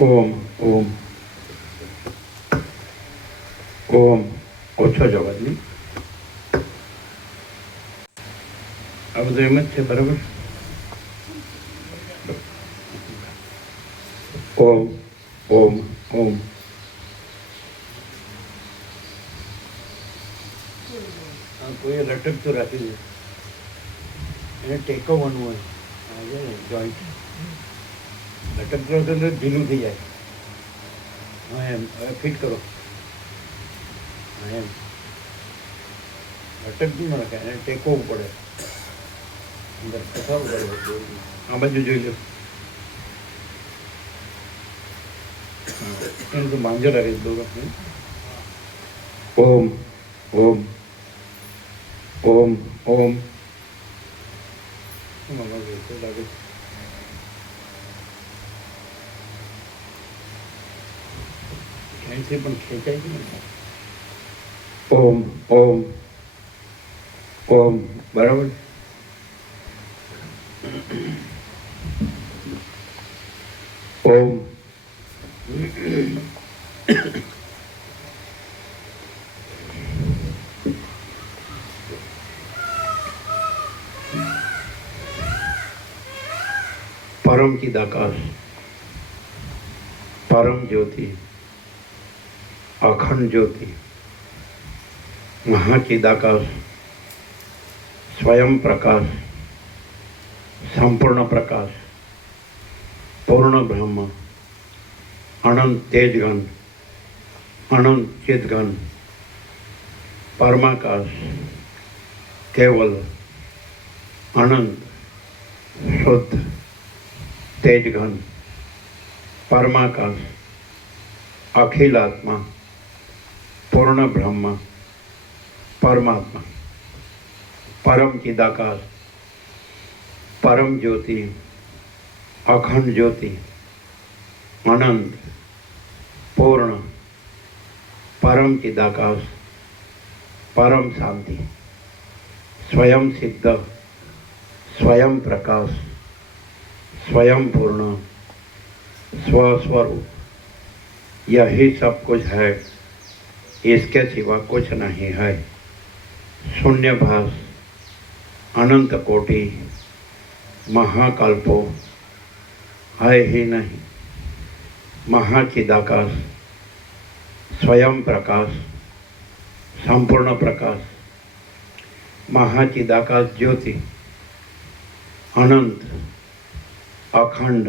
ઓમ ઓમ ઓમ. ઓછો જ અવાજ નહીં. આ બધું એમ જ છે, બરાબર? ઓમ ઓમ ઓમ. કોઈએ લટકતું રાખી દે, એને ટેકવવાનું હોય. જોઈન્ટ લટકતું હતો એટલે ઢીલું થઈ જાય. હા એમ. હવે ફિટ કરો. હા એમ. લટકતું ન રાખે, એને ટેકવવું પડે, અંદર ફસાવવું પડે. આ બાજુ જોઈ લો. એને તો માંજો રાખી દો. ઓમ ઓમ ઓમ ઓમ. લાગે ક્યાંયથી પણ ખેંચાય છે ને. ઓમ ઓમ ઓમ. બરાબર. ઓમ. परम चिदाकाश, परम ज्योति, अखंड ज्योति, महाचिदाकाश, स्वयं प्रकाश, संपूर्ण प्रकाश, पूर्ण ब्रह्म, अनंत तेजघन, अनंत चिदघन, परमाकाश, केवल, अनंत, शुद्ध, तेजघन, परमाकाश, अखिलात्मा, पूर्ण ब्रह्म, परमात्मा, परम चिदाकाश, परम ज्योति, अखंड ज्योति, अनंत, पूर्ण, परम चिदाकाश, परम शांति, स्वयं सिद्ध, स्वयं प्रकाश, स्वयं पूर्ण, स्वस्वरूप, यही सब कुछ है, इसके सिवा कुछ नहीं है। शून्यभास, अनंत कोटि, महाकल्पो है ही नहीं। महाचिदाकाश, स्वयं प्रकाश, संपूर्ण प्रकाश, महाचिदाकाश ज्योति, अनंत, अखंड,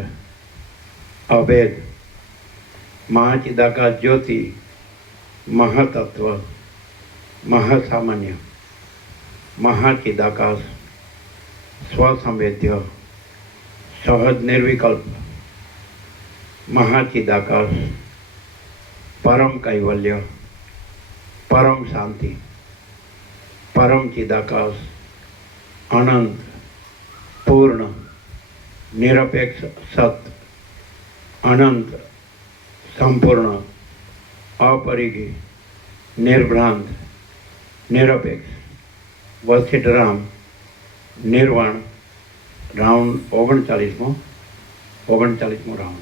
अभेद, महाचिदाकाश ज्योति, महातत्व, महासामान्य, महाचिदाकाश, स्वसंवेद्य, सहज निर्विकल्प, महाचिदाकाश, परम कैवल्य, परम शांति, परम चिदाकाश, अनंत, पूर्ण, निरपेक्ष सत्य, अनंत, संपूर्ण, अपरिघी, निर्भ्रांत, निरपेक्ष, वसिष्ठराम, निर्वाण, राउंड 39मो राउंड.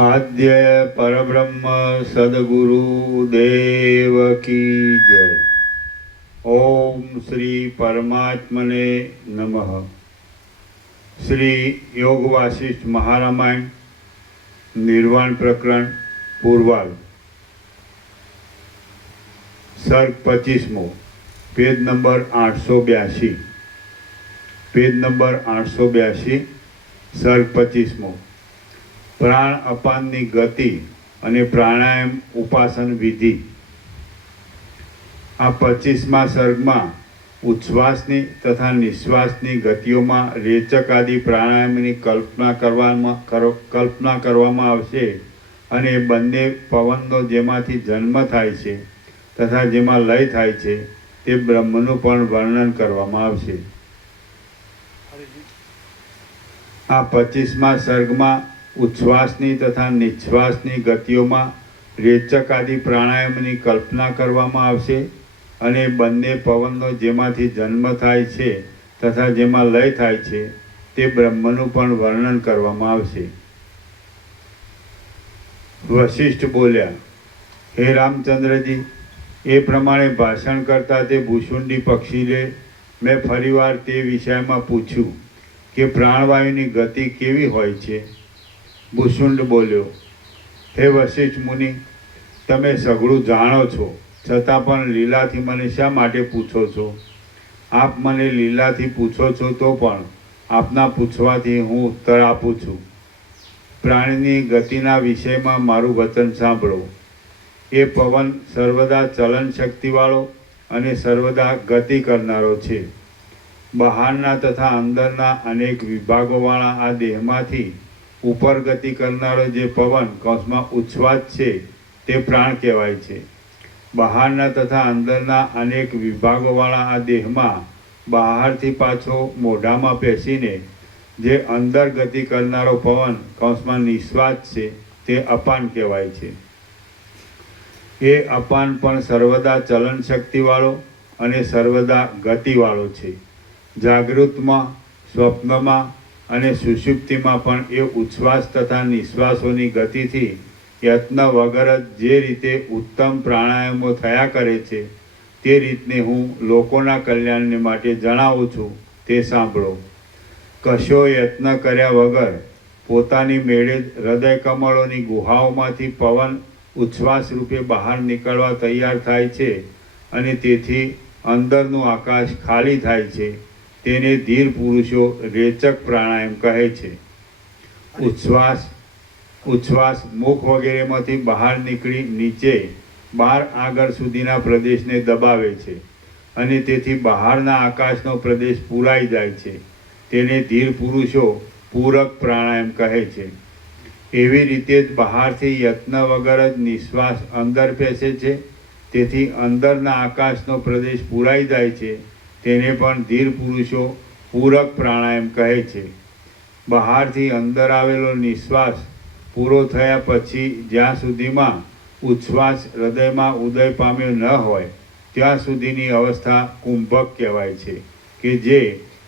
आद्य परब्रह्म सद्गुरु देव की जय. ओम श्री परमात्मने नमः. श्री योग वासिष्ठ महारामायण निर्वाण प्रकरण पूर्वाल सर्ग 25मो पेज नंबर 882. पेज नंबर 882 सर्ग 25मो. प्राण अपाननी गति अने प्राणायाम उपासन विधि. आ 25मा सर्गमां उच्छ्वासनी तथा निश्वासनी गतिओमां रेचक आदि प्राणायामनी कल्पना करवामां आवशे अने बंने पवननो जेमांथी जन्म थाय छे तथा जेमां लय थाय छे ते ब्रह्मनुं पण वर्णन करवामां आवशे. आ 25मा सर्गमां उच्छ्वासनी तथा निश्वासनी गतिओमां रेचक आदि प्राणायामनी कल्पना करवामां आवशे અને બંને પવનનો જેમાંથી જન્મ થાય છે તથા જેમાં લય થાય છે તે બ્રહ્મનું પણ વર્ણન કરવામાં આવશે. વશિષ્ઠ બોલ્યા, હે રામચંદ્રજી, એ પ્રમાણે ભાષણ કરતા તે ભૂષુંડી પક્ષીને મેં ફરીવાર તે વિષયમાં પૂછ્યું કે પ્રાણવાયુની ગતિ કેવી હોય છે. ભૂષુંડ બોલ્યો, હે વશિષ્ઠ મુનિ, તમે સઘળું જાણો છો, છતાં પણ લીલાથી મને શા માટે પૂછો છો? આપ મને લીલાથી પૂછો છો તો પણ આપના પૂછવાથી હું ઉત્તર આપું છું. પ્રાણીની ગતિના વિષયમાં મારું વચન સાંભળો. એ પવન સર્વદા ચલન શક્તિવાળો અને સર્વદા ગતિ કરનારો છે. બહારના તથા અંદરના અનેક વિભાગોવાળા આ દેહમાંથી ઉપર ગતિ કરનારો જે પવન કૌંસમાં ઉચ્છ્વાસ છે તે પ્રાણ કહેવાય છે. બહારના તથા અંદરના અનેક વિભાગોવાળા આ દેહમાં બહારથી પાછો મોઢામાં પેસીને જે અંદર ગતિ કરનારો પવન કૌંસમાં નિશ્વાસ છે તે અપાન કહેવાય છે. એ અપાન પણ સર્વદા ચલન શક્તિવાળો અને સર્વદા ગતિવાળો છે. જાગૃતમાં, સ્વપ્નમાં અને સુષુપ્તિમાં પણ એ ઉચ્છ્વાસ તથા નિશ્વાસોની ગતિથી યત્ન વગર જ જે રીતે ઉત્તમ પ્રાણાયામો થયા કરે છે તે રીતને હું લોકોના કલ્યાણને માટે જણાવું છું તે સાંભળો. કશો યત્ન કર્યા વગર પોતાની મેળે જ હૃદય કમળોની ગુહાઓમાંથી પવન ઉચ્છ્વાસ રૂપે બહાર નીકળવા તૈયાર થાય છે અને તેથી અંદરનું આકાશ ખાલી થાય છે તેને ધીર પુરુષો રેચક પ્રાણાયામ કહે છે. ઉચ્છ્વાસ મુખ વગેરેમાંથી બહાર નીકળી નીચે 12 આંગળ સુધીના પ્રદેશને દબાવે છે અને તેથી બહારના આકાશનો પ્રદેશ પૂરાઈ જાય છે. તેને ધીર પુરુષો પૂરક પ્રાણાયામ કહે છે. એવી રીતે જ બહારથી યત્ન વગર જ નિશ્વાસ અંદર પેસે છે, તેથી અંદરના આકાશનો પ્રદેશ પૂરાઈ જાય છે. તેને પણ ધીર પુરુષો પૂરક પ્રાણાયામ કહે છે. બહારથી અંદર આવેલો નિશ્વાસ પૂરો થયા પછી જ્યાં સુધીમાં ઉચ્છ્વાસ હૃદયમાં ઉદય પામ્યો ન હોય ત્યાં સુધીની અવસ્થા કુંભક કહેવાય છે કે જે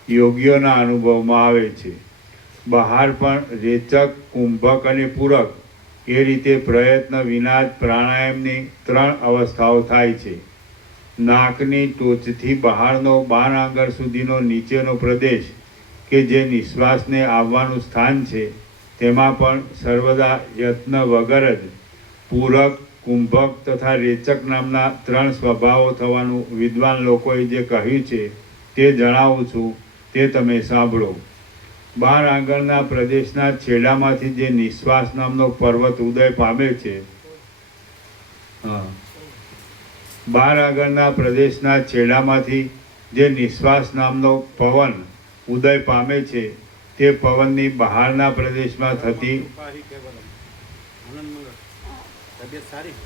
યોગીઓના અનુભવમાં આવે છે. બહાર પણ રેચક, કુંભક અને પૂરક એ રીતે પ્રયત્ન વિના જ પ્રાણાયામની 3 અવસ્થાઓ થાય છે. નાકની ટોચથી બહારનો 12 આંગળ સુધીનો નીચેનો પ્રદેશ કે જે નિશ્વાસને આવવાનું સ્થાન છે તેમાં પણ સર્વદા યત્ન વગર જ પૂરક, કુંભક તથા રેચક નામના 3 સ્વભાવો થવાનું વિદ્વાન લોકોએ જે કહ્યું છે તે જણાવું છું તે તમે સાંભળો. 12 આંગળના પ્રદેશના છેડામાંથી જે નિશ્વાસ નામનો પર્વત ઉદય પામે છે, 12 આંગળના પ્રદેશના છેડામાંથી જે નિશ્વાસ નામનો પવન ઉદય પામે છે તે પવનની બહારના પ્રદેશમાં થતી તબિયત સારી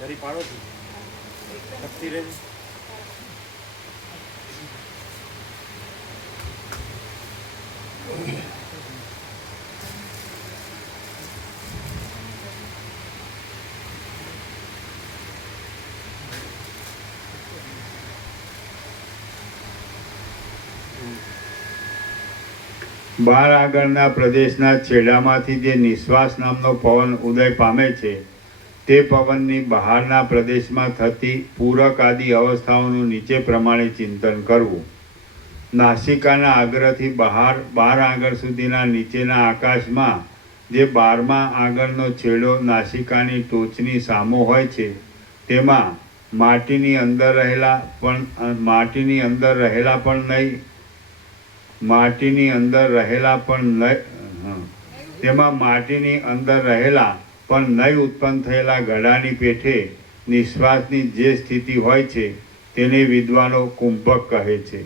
જરી પાડો શક્તિ રહે. બાર આગળના પ્રદેશના છેડામાંથી જે નિશ્વાસ નામનો પવન ઉદય પામે છે તે પવનની બહારના પ્રદેશમાં થતી પૂરક આદિ અવસ્થાઓનું નીચે પ્રમાણે ચિંતન કરવું. નાસિકાના અગ્રથી બહાર 12 આંગળ સુધીના નીચેના આકાશમાં જે 12મા આંગળનો છેડો નાસિકાની ટોચની સામો હોય છે તેમાં માટીની અંદર રહેલા પણ નહીં ઉત્પન્ન થયેલા ગળાની પેઠે નિશ્વાસની જે સ્થિતિ હોય છે તેને વિદ્વાનો કુંભક કહે છે.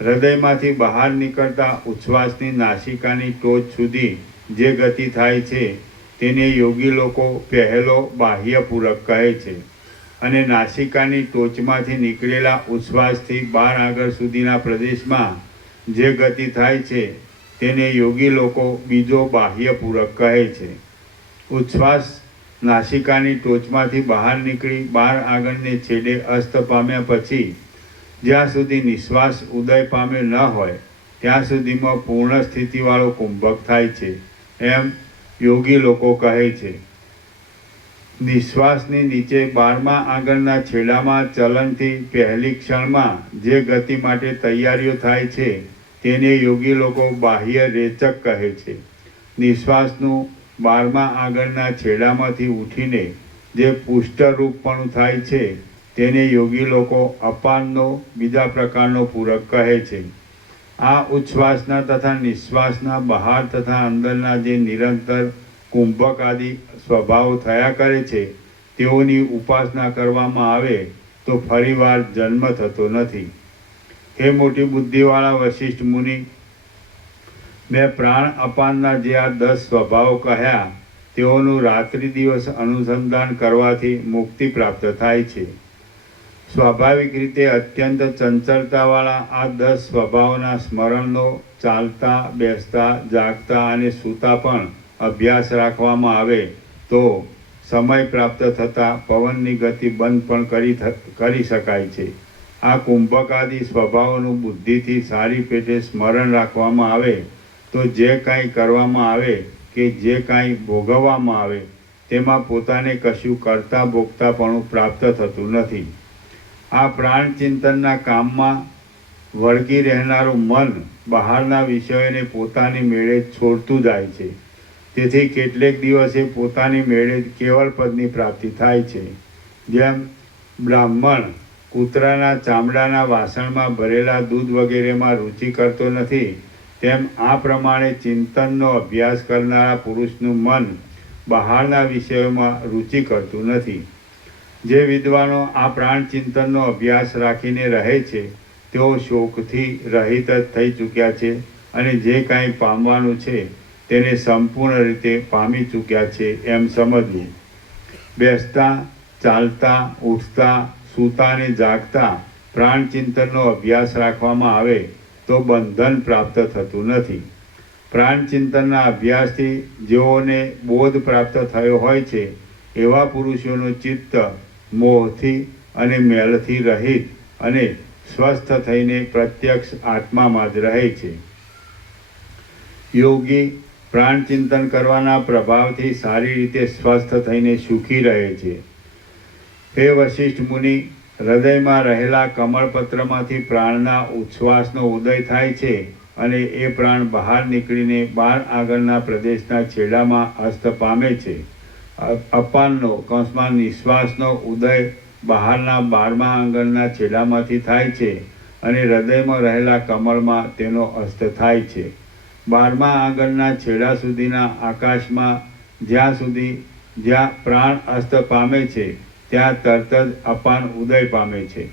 હૃદયમાંથી બહાર નીકળતા ઉચ્છ્વાસની નાસિકાની ટોચ સુધી જે ગતિ થાય છે તેને યોગી લોકો પહેલો બાહ્ય પૂરક કહે છે અને નાસિકાની ટોચમાંથી નીકળેલા ઉચ્છ્વાસથી 12 આંગળ સુધીના પ્રદેશમાં જે ગતિ થાય છે તેને યોગી લોકો બીજો બાહ્ય પૂરક કહે છે. ઉચ્છ્વાસ નાસિકાની ટોચમાંથી બહાર નીકળી બાર આગળને છેડે અસ્ત પામ્યા પછી જ્યાં સુધી નિશ્વાસ ઉદય પામ્યો ન હોય ત્યાં સુધીમાં પૂર્ણ સ્થિતિવાળો કુંભક થાય છે એમ યોગી લોકો કહે છે. નિશ્વાસની નીચે 12મા આંગળના છેડામાં ચલનથી પહેલી ક્ષણમાં જે ગતિ માટે તૈયારીઓ થાય છે તેને યોગી લોકો બાહ્ય રેચક કહે છે. નિશ્વાસનું 12મા આંગળના છેડામાંથી ઉઠીને જે પુષ્ટરૂપપણું થાય છે તેને યોગી લોકો અપાનનો બીજા પ્રકારનો પૂરક કહે છે. આ ઉચ્છ્વાસના તથા નિશ્વાસના બહાર તથા અંદરના જે નિરંતર કુંભક આદિ સ્વભાવો થયા કરે છે તેઓની ઉપાસના કરવામાં આવે તો ફરીવાર જન્મ થતો નથી. હે મોટી બુદ્ધિવાળા વશિષ્ઠ મુનિ, મેં પ્રાણ અપાનના જે આ 10 સ્વભાવો કહ્યા તેઓનું રાત્રિ દિવસ અનુસંધાન કરવાથી મુક્તિ પ્રાપ્ત થાય છે. સ્વાભાવિક રીતે અત્યંત ચંચળતાવાળા આ 10 સ્વભાવોના સ્મરણનો ચાલતા, બેસતા, જાગતા અને સૂતા પણ અભ્યાસ રાખવામાં આવે તો સમય પ્રાપ્ત થતાં પવનની ગતિ બંધ પણ કરી શકાય છે. આ કુંભકાદી સ્વભાવોનું બુદ્ધિથી સારી પેટે સ્મરણ રાખવામાં આવે તો જે કાંઈ કરવામાં આવે કે જે કાંઈ ભોગવવામાં આવે તેમાં પોતાને કશું કરતા ભોગતાપણું પ્રાપ્ત થતું નથી. આ પ્રાણ ચિંતનના કામમાં વળગી રહેનારું મન બહારના વિષયોને પોતાની મેળે છોડતું જાય છે. તેથી કેટલેક દિવસે પોતાની મેળે કેવળ પદની પ્રાપ્તિ થાય છે. જેમ બ્રાહ્મણ કૂતરાના ચામડાના વાસણમાં ભરેલા દૂધ વગેરેમાં રુચિ કરતો નથી તેમ આ પ્રમાણે ચિંતનનો અભ્યાસ કરનારા પુરુષનું મન બહારના વિષયોમાં રુચિ કરતું નથી. જે વિદ્વાનો આ પ્રાણ ચિંતનનો અભ્યાસ રાખીને રહે છે તેઓ શોકથી રહિત જ થઈ ચૂક્યા છે અને જે કાંઈ પામવાનું છે તેને સંપૂર્ણ રીતે પામી ચૂક્યા છે એમ સમજવું. બેસતા, ચાલતા, ઉઠતા, સૂતા અને જાગતા પ્રાણ ચિંતનનો અભ્યાસ રાખવામાં આવે તો બંધન પ્રાપ્ત થતું નથી. પ્રાણ ચિંતનના અભ્યાસથી જેઓને બોધ પ્રાપ્ત થયો હોય છે એવા પુરુષોનું ચિત્ત મોહથી અને મેલથી રહિત અને સ્વસ્થ થઈને પ્રત્યક્ષ આત્મામાં જ રહે છે. યોગી પ્રાણ ચિંતન કરવાના પ્રભાવથી સારી રીતે સ્વસ્થ થઈને સુખી રહે છે. હે વશિષ્ઠ મુનિ, હૃદયમાં રહેલા કમળપત્રમાંથી પ્રાણના ઉચ્છ્વાસનો ઉદય થાય છે અને એ પ્રાણ બહાર નીકળીને 12 આગળના પ્રદેશના છેડામાં અસ્ત પામે છે. અપાનનો કૌંસમાં નિશ્વાસનો ઉદય બહારના 12મા આંગળના છેડામાંથી થાય છે અને હૃદયમાં રહેલા કમળમાં તેનો અસ્ત થાય છે. 12મા આંગળના છેડા સુધીના આકાશમાં જ્યાં પ્રાણ અસ્ત પામે છે ત્યાં તરત જ અપાન ઉદય પામે છે.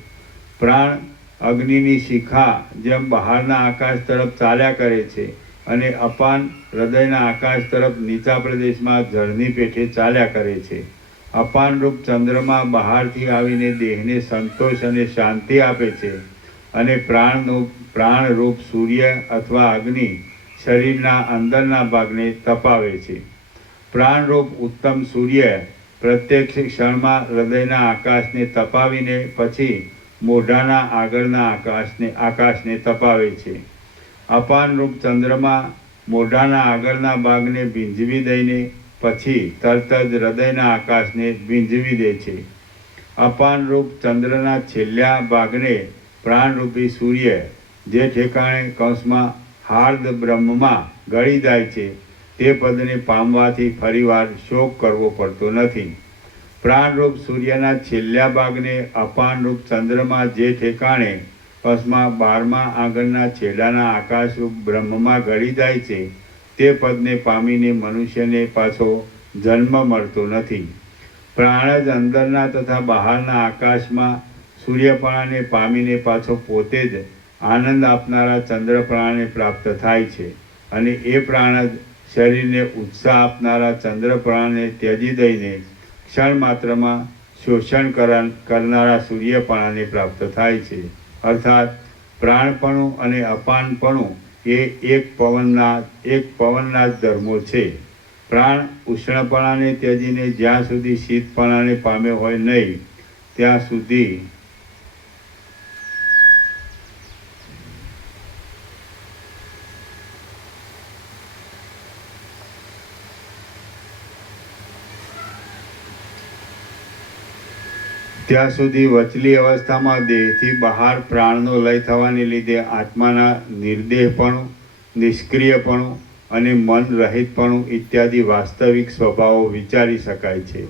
પ્રાણ અગ્નિની શિખા જેમ બહારના આકાશ તરફ ચાલ્યા કરે છે અને અપાન હૃદયના આકાશ તરફ નીચા પ્રદેશમાં જળની પેઠે ચાલ્યા કરે છે. અપાનરૂપ ચંદ્રમા બહારથી આવીને દેહને સંતોષ અને શાંતિ આપે છે અને પ્રાણરૂપ સૂર્ય અથવા અગ્નિ શરીરના અંદરના ભાગને તપાવે છે. પ્રાણરૂપ ઉત્તમ સૂર્ય પ્રત્યેક ક્ષણમાં હૃદયના આકાશને તપાવીને પછી મોઢાના આગળના આકાશને તપાવે છે. અપાનરૂપ ચંદ્રમા મોઢાના આગળના ભાગને ભીંજવી દઈને પછી તરત જ હૃદયના આકાશને ભીંજવી દે છે. અપાનરૂપ ચંદ્રના છેલ્લા ભાગને પ્રાણરૂપી સૂર્ય જે ઠેકાણે કૌંસમાં હાર્દ બ્રહ્મમાં ગળી જાય છે તે પદને પામવાથી ફરીવાર શોક કરવો પડતો નથી. પ્રાણરૂપ સૂર્યના છેલ્લા ભાગને અપાનરૂપ ચંદ્રમાં જે ઠેકાણે કૌંસમાં 12મા આંગળના છેડાના આકાશરૂપ બ્રહ્મમાં ગળી જાય છે તે પદને પામીને મનુષ્યને પાછો જન્મ મળતો નથી. પ્રાણ જ અંદરના તથા બહારના આકાશમાં સૂર્યપણાને પામીને પાછો પોતે જ આનંદ આપનારા ચંદ્રપણાને પ્રાપ્ત થાય છે અને એ પ્રાણ જ શરીરને ઉત્સાહ આપનારા ચંદ્રપણાને ત્યજી દઈને ક્ષણ માત્રમાં શોષણ કરનારા સૂર્યપણાને પ્રાપ્ત થાય છે. અર્થાત પ્રાણપણું અને અપાનપણું એ એક પવનના જ ધર્મો છે. પ્રાણ ઉષ્ણપણાને ત્યજીને જ્યાં સુધી શીતપણાને પામ્યો હોય નહીં ત્યાં સુધી વચલી અવસ્થામાં દેહથી બહાર પ્રાણનો લય થવાને લીધે આત્માના નિર્દેહપણું, નિષ્ક્રિયપણું અને મન રહિતપણું ઇત્યાદિ વાસ્તવિક સ્વભાવો વિચારી શકાય છે.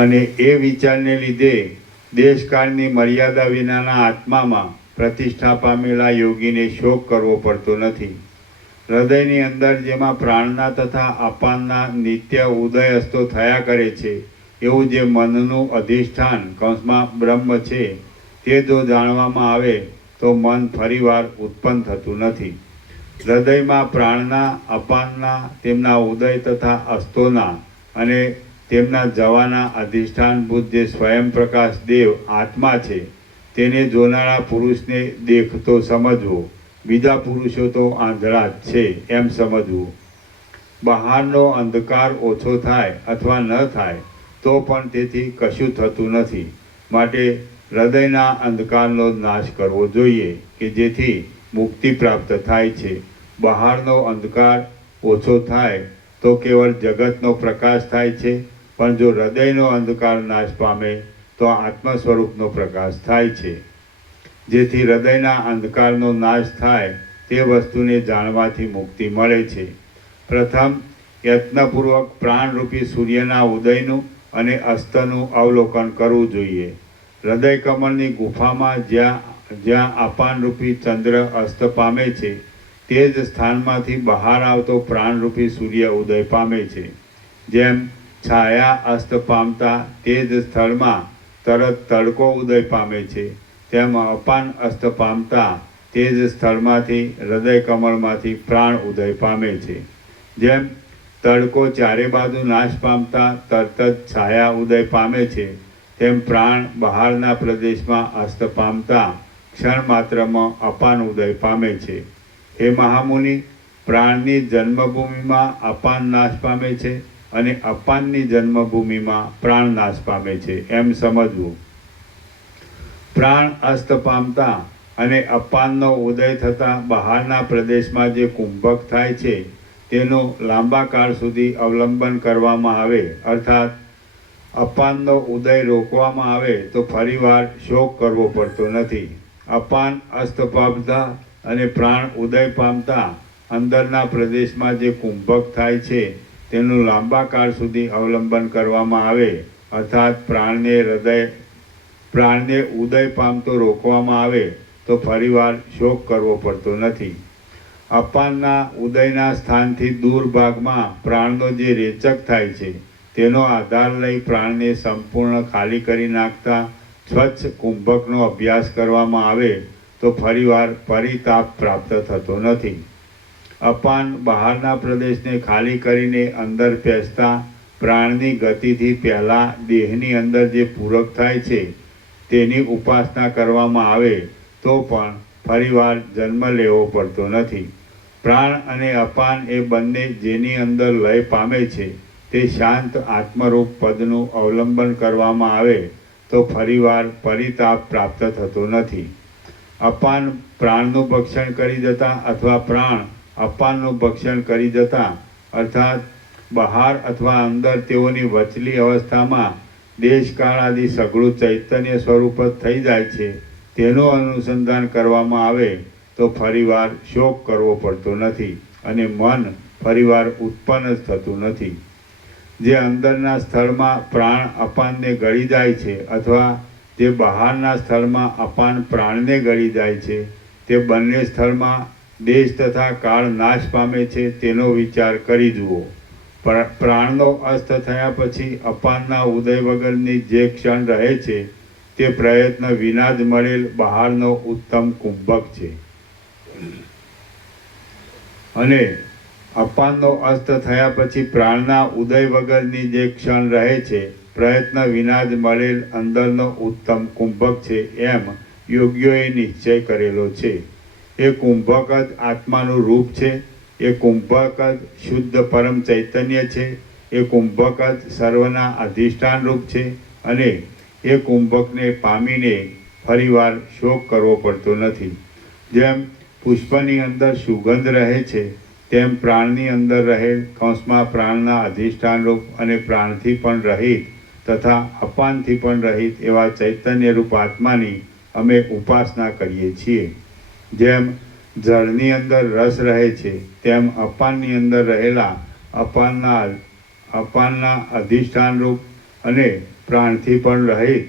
અને એ વિચારને લીધે દેશકાળની મર્યાદા વિનાના આત્મામાં પ્રતિષ્ઠા પામેલા યોગીને શોક કરવો પડતો નથી. હૃદયની અંદર જેમાં પ્રાણના તથા અપાનના નિત્ય ઉદય અસ્તો થયા કરે છે એવું જે મનનું અધિષ્ઠાન કૌંસમાં બ્રહ્મ છે તે જો જાણવામાં આવે તો મન ફરીવાર ઉત્પન્ન થતું નથી. હૃદયમાં પ્રાણના, અપાનના, તેમના ઉદય તથા અસ્તોના અને તેમના જવાના અધિષ્ઠાનભૂત જે સ્વયં પ્રકાશ દેવ આત્મા છે તેને જોનારા પુરુષને દેખતો સમજવો, બીજા પુરુષો તો આંધળા જ છે એમ સમજવું. બહારનો અંધકાર ઓછો થાય અથવા ન થાય તો પણ તેથી કશું થતું નથી. માટે હૃદયના અંધકારનો નાશ કરવો જોઈએ કે જેથી મુક્તિ પ્રાપ્ત થાય છે. બહારનો અંધકાર ઓછો થાય તો કેવળ જગતનો પ્રકાશ થાય છે, પણ જો હૃદયનો અંધકાર નાશ પામે તો આત્મ સ્વરૂપનો પ્રકાશ થાય છે. જેથી હૃદયના અંધકારનો નાશ થાય તે વસ્તુને જાણવાથી મુક્તિ મળે છે. પ્રથમ યત્નપૂર્વક પ્રાણરૂપી સૂર્યના ઉદયનું અને અસ્તનું અવલોકન કરવું જોઈએ. હૃદય કમળની ગુફામાં જ્યાં અપાનરૂપી ચંદ્ર અસ્ત પામે છે તે જ સ્થાનમાંથી બહાર આવતો પ્રાણરૂપી સૂર્ય ઉદય પામે છે. જેમ છાયા અસ્ત પામતા તે જ સ્થળમાં તરત તડકો ઉદય પામે છે, તેમ અપાન અસ્ત પામતા તે જ સ્થળમાંથી હૃદય કમળમાંથી પ્રાણ ઉદય પામે છે. જેમ તડકો ચારે બાજુ નાશ પામતા તરત જ છાયા ઉદય પામે છે, તેમ પ્રાણ બહારના પ્રદેશમાં અસ્ત પામતા ક્ષણ માત્રમાં અપાન ઉદય પામે છે. હે મહામુનિ, પ્રાણની જન્મભૂમિમાં અપાન નાશ પામે છે અને અપાનની જન્મભૂમિમાં પ્રાણ નાશ પામે છે એમ સમજવું. પ્રાણ અસ્ત પામતા અને અપાનનો ઉદય થતાં બહારના પ્રદેશમાં જે કુંભક થાય છે તેનું લાંબા કાળ સુધી અવલંબન કરવામાં આવે, અર્થાત અપાનનો ઉદય રોકવામાં આવે તો ફરીવાર શોક કરવો પડતો નથી. અપાન અસ્ત પામતા અને પ્રાણ ઉદય પામતા અંદરના પ્રદેશમાં જે કુંભક થાય છે તેનું લાંબા કાળ સુધી અવલંબન કરવામાં આવે, અર્થાત પ્રાણને ઉદય પામતો રોકવામાં આવે તો ફરીવાર શોક કરવો પડતો નથી. અપાનના ઉદયના સ્થાનથી દૂર ભાગમાં પ્રાણનો જે રેચક થાય છે તેનો આધાર લઈ પ્રાણને સંપૂર્ણ ખાલી કરી નાખતા સ્વચ્છ કુંભકનો અભ્યાસ કરવામાં આવે તો ફરીવાર પરિતાપ પ્રાપ્ત થતો નથી. અપાન બહારના પ્રદેશને ખાલી કરીને અંદર પેસતા પ્રાણની ગતિથી પહેલાં દેહની અંદર જે પૂરક થાય છે તેની ઉપાસના કરવામાં આવે તો પણ ફરીવાર જન્મ લેવો પડતો નથી. પ્રાણ અને અપાન એ બંને જેની અંદર લય પામે છે તે શાંત આત્મરૂપ પદનું અવલંબન કરવામાં આવે તો ફરીવાર પરિતાપ પ્રાપ્ત થતો નથી. અપાન પ્રાણનું ભક્ષણ કરી જતા અથવા પ્રાણ અપાનનું ભક્ષણ કરી જતા, અર્થાત બહાર અથવા અંદર તેઓની વચલી અવસ્થામાં દેશકાળ આદિ સઘળું ચૈતન્ય સ્વરૂપ જ થઈ જાય છે, તેનું અનુસંધાન કરવામાં આવે તો ફરીવાર શોક કરવો પડતો નથી અને મન ફરીવાર ઉત્પન્ન જ થતું નથી. જે અંદરના સ્થળમાં પ્રાણ અપાનને ગળી જાય છે અથવા જે બહારના સ્થળમાં અપાન પ્રાણને ગળી જાય છે તે બંને સ્થળમાં દેશ તથા કાળ નાશ પામે છે તેનો વિચાર કરી જુઓ. પ્રાણનો અસ્ત થયા પછી અપાનના ઉદય વગરની જે ક્ષણ રહે છે તે પ્રયત્ન વિના જ મળેલ બહારનો ઉત્તમ કુંભક છે. અને અપાનનો અસ્ત થયા પછી પ્રાણના ઉદય વગરની જે ક્ષણ રહે છે, પ્રયત્ન વિના જ મળેલ અંદરનો ઉત્તમ કુંભક છે એમ યોગીઓએ નિશ્ચય કરેલો છે. એ કુંભક જ આત્માનું રૂપ છે. એ કુંભક જ શુદ્ધ પરમ ચૈતન્ય છે. એ કુંભક જ સર્વના અધિષ્ઠાન રૂપ છે. અને એ કુંભકને પામીને ફરીવાર શોક કરવો પડતો નથી. જેમ પુષ્પની અંદર સુગંધ રહે છે, તેમ પ્રાણની અંદર રહેલ કૌંસમાં પ્રાણના અધિષ્ઠાન રૂપ અને પ્રાણથી પણ રહિત તથા અપાનથી પણ રહિત એવા ચૈતન્ય રૂપ આત્માની અમે ઉપાસના કરીએ છીએ. જેમ જળની અંદર રસ રહે છે, તેમ અપાનની અંદર રહેલા અપાનના અધિષ્ઠાન રૂપ અને પ્રાણથી પણ રહિત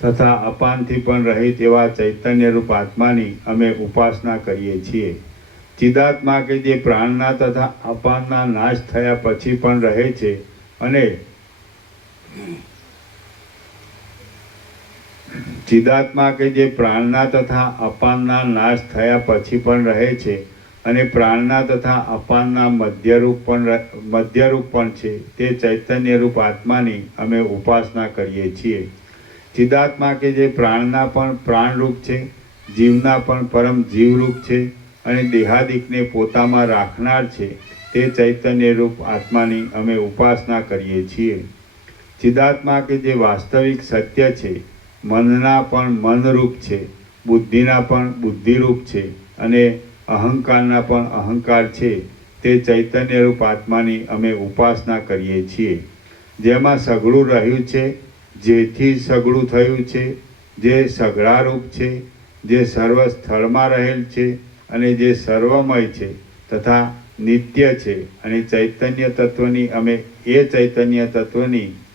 તથા અપાનથી પણ રહિત એવા ચૈતન્ય રૂપ આત્માની અમે ઉપાસના કરીએ છીએ. ચિદાત્મા કે જે પ્રાણના તથા અપાનના નાશ થયા પછી પણ રહે છે અને ચિદાત્મા કે જે પ્રાણના તથા અપાનના નાશ થયા પછી પણ રહે છે અને પ્રાણના તથા અપાનના મધ્યરૂપ પણ છે, તે ચૈતન્ય રૂપ આત્માની અમે ઉપાસના કરીએ છીએ. ચિદાત્મા કે જે પ્રાણના પણ પ્રાણરૂપ છે, જીવના પણ પરમ જીવરૂપ છે અને દેહાદિકને પોતામાં રાખનાર છે, તે ચૈતન્ય રૂપ આત્માની અમે ઉપાસના કરીએ છીએ. ચિદાત્મા કે જે વાસ્તવિક સત્ય છે, મનના પણ મનરૂપ છે, બુદ્ધિના પણ બુદ્ધિરૂપ છે અને અહંકારના પણ અહંકાર છે, તે ચૈતન્ય રૂપ આત્માની અમે ઉપાસના કરીએ છીએ. જેમાં સઘળું રહ્યું છે, જેથી સઘળું થયું છે, જે સઘળારૂપ છે, જે સર્વ સ્થળમાં રહેલ છે અને જે સર્વમય છે તથા નિત્ય છે અને ચૈતન્ય તત્વની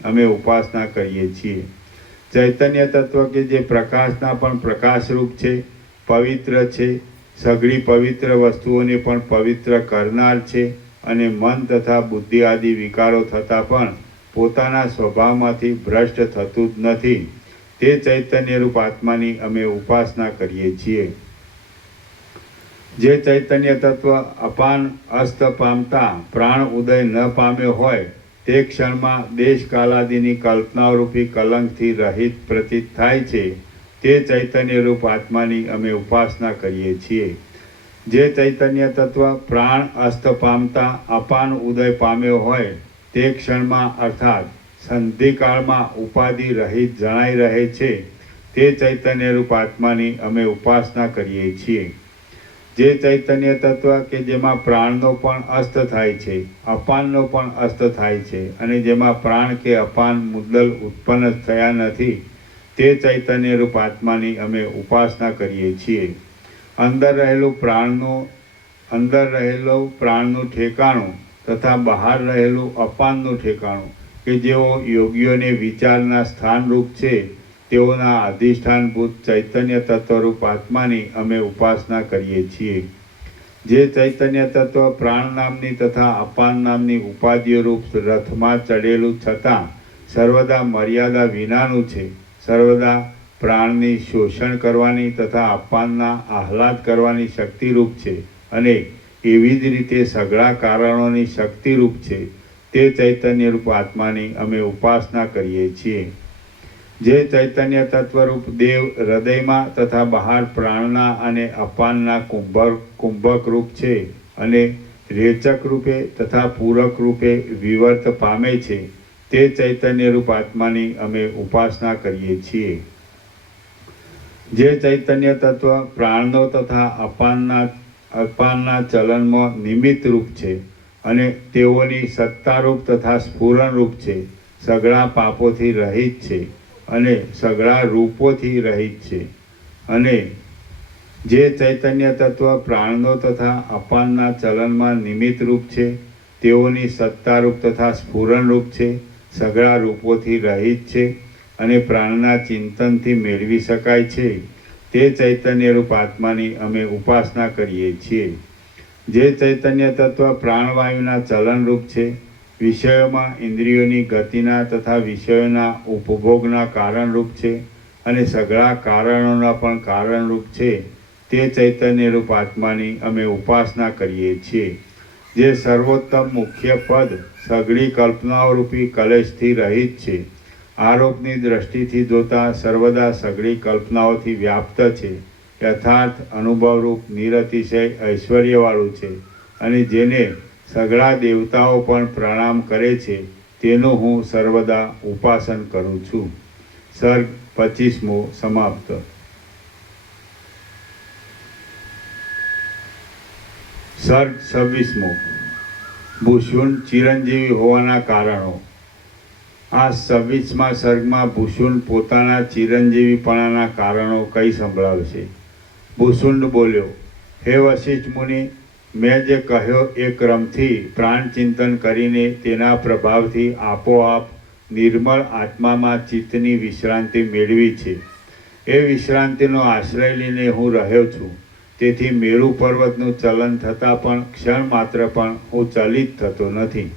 અમે ઉપાસના કરીએ છીએ. ચૈતન્ય તત્વ કે જે પ્રકાશના પણ પ્રકાશરૂપ છે, પવિત્ર છે, સઘળી પવિત્ર વસ્તુઓને પણ પવિત્ર કરનાર છે અને મન તથા બુદ્ધિ આદિ વિકારો થતાં પણ પોતાના સ્વભાવમાંથી ભ્રષ્ટ થતું જ નથી, તે ચૈતન્ય રૂપ આત્માની અમે ઉપાસના કરીએ છીએ. જે ચૈતન્ય તત્વ અપાન અસ્ત પામતા પ્રાણ ઉદય ન પામ્યો હોય, તે ક્ષણમાં દેશ કાલાદિની કલ્પનારૂપી કલંકથી રહિત પ્રતીત થાય છે, તે ચૈતન્ય રૂપ આત્માની અમે ઉપાસના કરીએ છીએ. જે ચૈતન્ય તત્વ પ્રાણ અસ્ત પામતા અપાન ઉદય પામ્યો હોય, તે ક્ષણમાં અર્થાત સંધિકાળમાં ઉપાધિ રહિત જણાઈ રહે છે, તે ચૈતન્ય રૂપ આત્માની અમે ઉપાસના કરીએ છીએ. જે ચૈતન્ય તત્વ કે જેમાં પ્રાણનો પણ અસ્ત થાય છે, અપાનનો પણ અસ્ત થાય છે અને જેમાં પ્રાણ કે અપાન મુદ્દલ ઉત્પન્ન થયા નથી, તે ચૈતન્ય રૂપ આત્માની અમે ઉપાસના કરીએ છીએ. અંદર રહેલું પ્રાણનું ઠેકાણું તથા બહાર રહેલું અપાનનું ઠેકાણું કે જેઓ યોગીઓને વિચારના સ્થાનરૂપ છે, તેઓના અધિષ્ઠાનભૂત ચૈતન્ય તત્વરૂપ આત્માની અમે ઉપાસના કરીએ છીએ. જે ચૈતન્ય તત્વ પ્રાણ નામની તથા અપાન નામની ઉપાધિઓરૂપ રથમાં ચડેલું છતાં સર્વદા મર્યાદા વિનાનું છે, સર્વદા પ્રાણની શોષણ કરવાની તથા અપાનના આહ્લાદ કરવાની શક્તિરૂપ છે અને એવી જ રીતે સઘળા કારણોની શક્તિરૂપ છે, તે ચૈતન્ય રૂપ આત્માની અમે ઉપાસના કરીએ છીએ. જે ચૈતન્ય તત્વરૂપ દેવ હૃદયમાં તથા બહાર પ્રાણના અને અપાનના કુંભક રૂપ છે અને રેચક રૂપે તથા પૂરક રૂપે વિવર્ત પામે છે, તે ચૈતન્ય રૂપ આત્માની અમે ઉપાસના કરીએ છીએ. જે ચૈતન્ય તત્વ પ્રાણનો તથા અપાનના ચલનમાં નિમિત્ત રૂપ છે અને તેઓની સત્તારૂપ તથા સ્ફુરણરૂપ છે, સઘળા પાપોથી રહિત છે અને સઘળા રૂપોથી રહિત છે. અને જે ચૈતન્ય તત્વ પ્રાણનો તથા અપાનના ચલનમાં નિમિત્ત રૂપ છે, તેઓની સત્તારૂપ તથા સ્ફુરણરૂપ છે, સઘળા રૂપોથી રહિત છે અને પ્રાણના ચિંતનથી મેળવી શકાય છે, તે ચૈતન્ય રૂપ આત્માની અમે ઉપાસના કરીએ છીએ. જે ચૈતન્ય તત્વ પ્રાણવાયુના ચલનરૂપ છે, વિષયોમાં ઇન્દ્રિયોની ગતિના તથા વિષયોના ઉપભોગના કારણરૂપ છે અને સઘળા કારણોના પણ કારણરૂપ છે, તે ચૈતન્ય રૂપ આત્માની અમે ઉપાસના કરીએ છીએ. જે સર્વોત્તમ મુખ્ય પદ સઘળી કલ્પનાઓ રૂપી કલેશથી રહિત છે, આરોપની દ્રષ્ટિથી જોતા સર્વદા સઘળી કલ્પનાઓથી વ્યાપ્ત છે, યથાર્થ અનુભવરૂપ નિરતિશય ઐશ્વર્યવાળું છે, અને જેને સઘળા દેવતાઓ પણ પ્રણામ કરે છે, તેનું હું સર્વદા ઉપાસન કરું છું. સર્ગ 25મો સમાપ્ત. સર્ગ 26મો. ભૂષુંડ ચિરંજીવી હોવાના કારણો. આ 26મા સર્ગમાં ભૂષુંડ પોતાના ચિરંજીવીપણાના કારણો કઈ સંભળાવશે. ભૂષુંડ બોલ્યો, હે વશિષ્ઠ મુનિ, મેં જે કહ્યો એ ક્રમથી પ્રાણ ચિંતન કરીને તેના પ્રભાવથી આપોઆપ નિર્મળ આત્મામાં ચિત્તની વિશ્રાંતિ મેળવી છે. એ વિશ્રાંતિનો આશ્રય લઈને હું રહ્યો છું. તેથી મેરુ પર્વતનું ચલન થતાં પણ ક્ષણ માત્ર પણ હું ચલિત થતો નથી.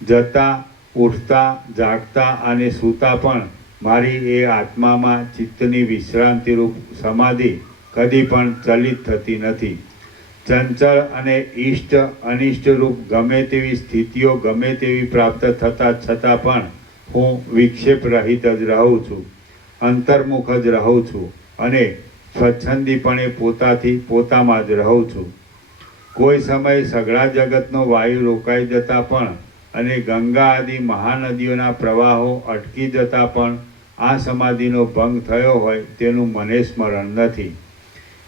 જતા, ઉઠતા, જાગતા અને સૂતા પણ મારી એ આત્મામાં ચિત્તની વિશ્રાંતિરૂપ સમાધિ કદી પણ ચલિત થતી નથી. ચંચળ અને ઇષ્ટ અનિષ્ટરૂપ ગમે તેવી સ્થિતિઓ ગમે તેવી પ્રાપ્ત થતાં છતાં પણ હું વિક્ષેપ રહિત જ રહું છું, અંતર્મુખ જ રહું છું અને સ્વચ્છંદીપણે પોતામાં જ રહું છું. કોઈ સમયે સઘળા જગતનો વાયુ રોકાઈ જતાં પણ અને ગંગા આદિ મહાનદીઓના પ્રવાહો અટકી જતાં પણ આ સમાધિનો ભંગ થયો હોય તેનું મને સ્મરણ નથી.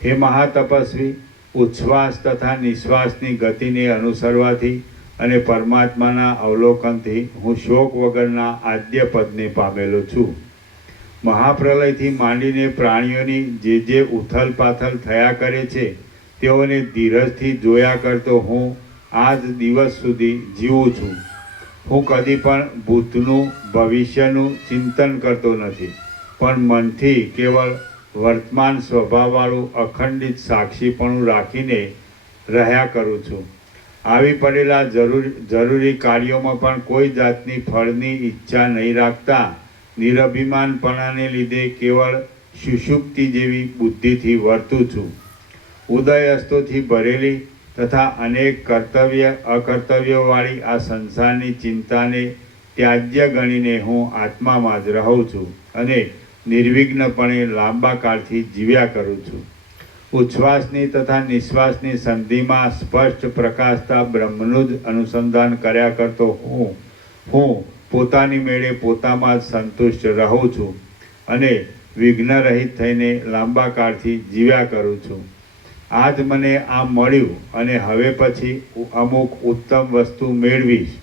હે મહાતપસ્વી, ઉચ્છ્વાસ તથા નિશ્વાસની ગતિને અનુસરવાથી અને પરમાત્માના અવલોકનથી હું શોક વગરના આદ્ય પદને પામેલો છું. મહાપ્રલયથી માંડીને પ્રાણીઓની જે ઉથલ પાથલ થયા કરે છે તેઓને ધીરજથી જોયા કરતો હું આજ દિવસ સુધી જીવું છું. હું કદી પણ ભૂતનું ભવિષ્યનું ચિંતન કરતો નથી, પણ મનથી કેવળ વર્તમાન સ્વભાવવાળું અખંડિત સાક્ષીપણું રાખીને રહ્યા કરું છું. આવી પડેલા જરૂરી કાર્યોમાં પણ કોઈ જાતની ફળની ઈચ્છા નહીં રાખતા નિરભિમાનપણાને લીધે કેવળ સુષુપ્તિ જેવી બુદ્ધિથી વર્તું છું. ઉદયસ્તોથી ભરેલી તથા અનેક કર્તવ્ય અકર્તવ્યવાળી આ સંસારની ચિંતાને ત્યાજ્ય ગણીને હું આત્મામાં જ રહું છું અને નિર્વિઘ્નપણે લાંબા કાળથી જીવ્યા કરું છું. ઉચ્છ્વાસની તથા નિશ્વાસની સંધિમાં સ્પષ્ટ પ્રકાશતા બ્રહ્મનું જ અનુસંધાન કર્યા કરતો હું પોતાની મેળે પોતામાં જ સંતુષ્ટ રહું છું અને વિઘ્નરહિત થઈને લાંબા કાળથી જીવ્યા કરું છું. આજ મને આ મળ્યું અને હવે પછી અમુક ઉત્તમ વસ્તુ મેળવીશ.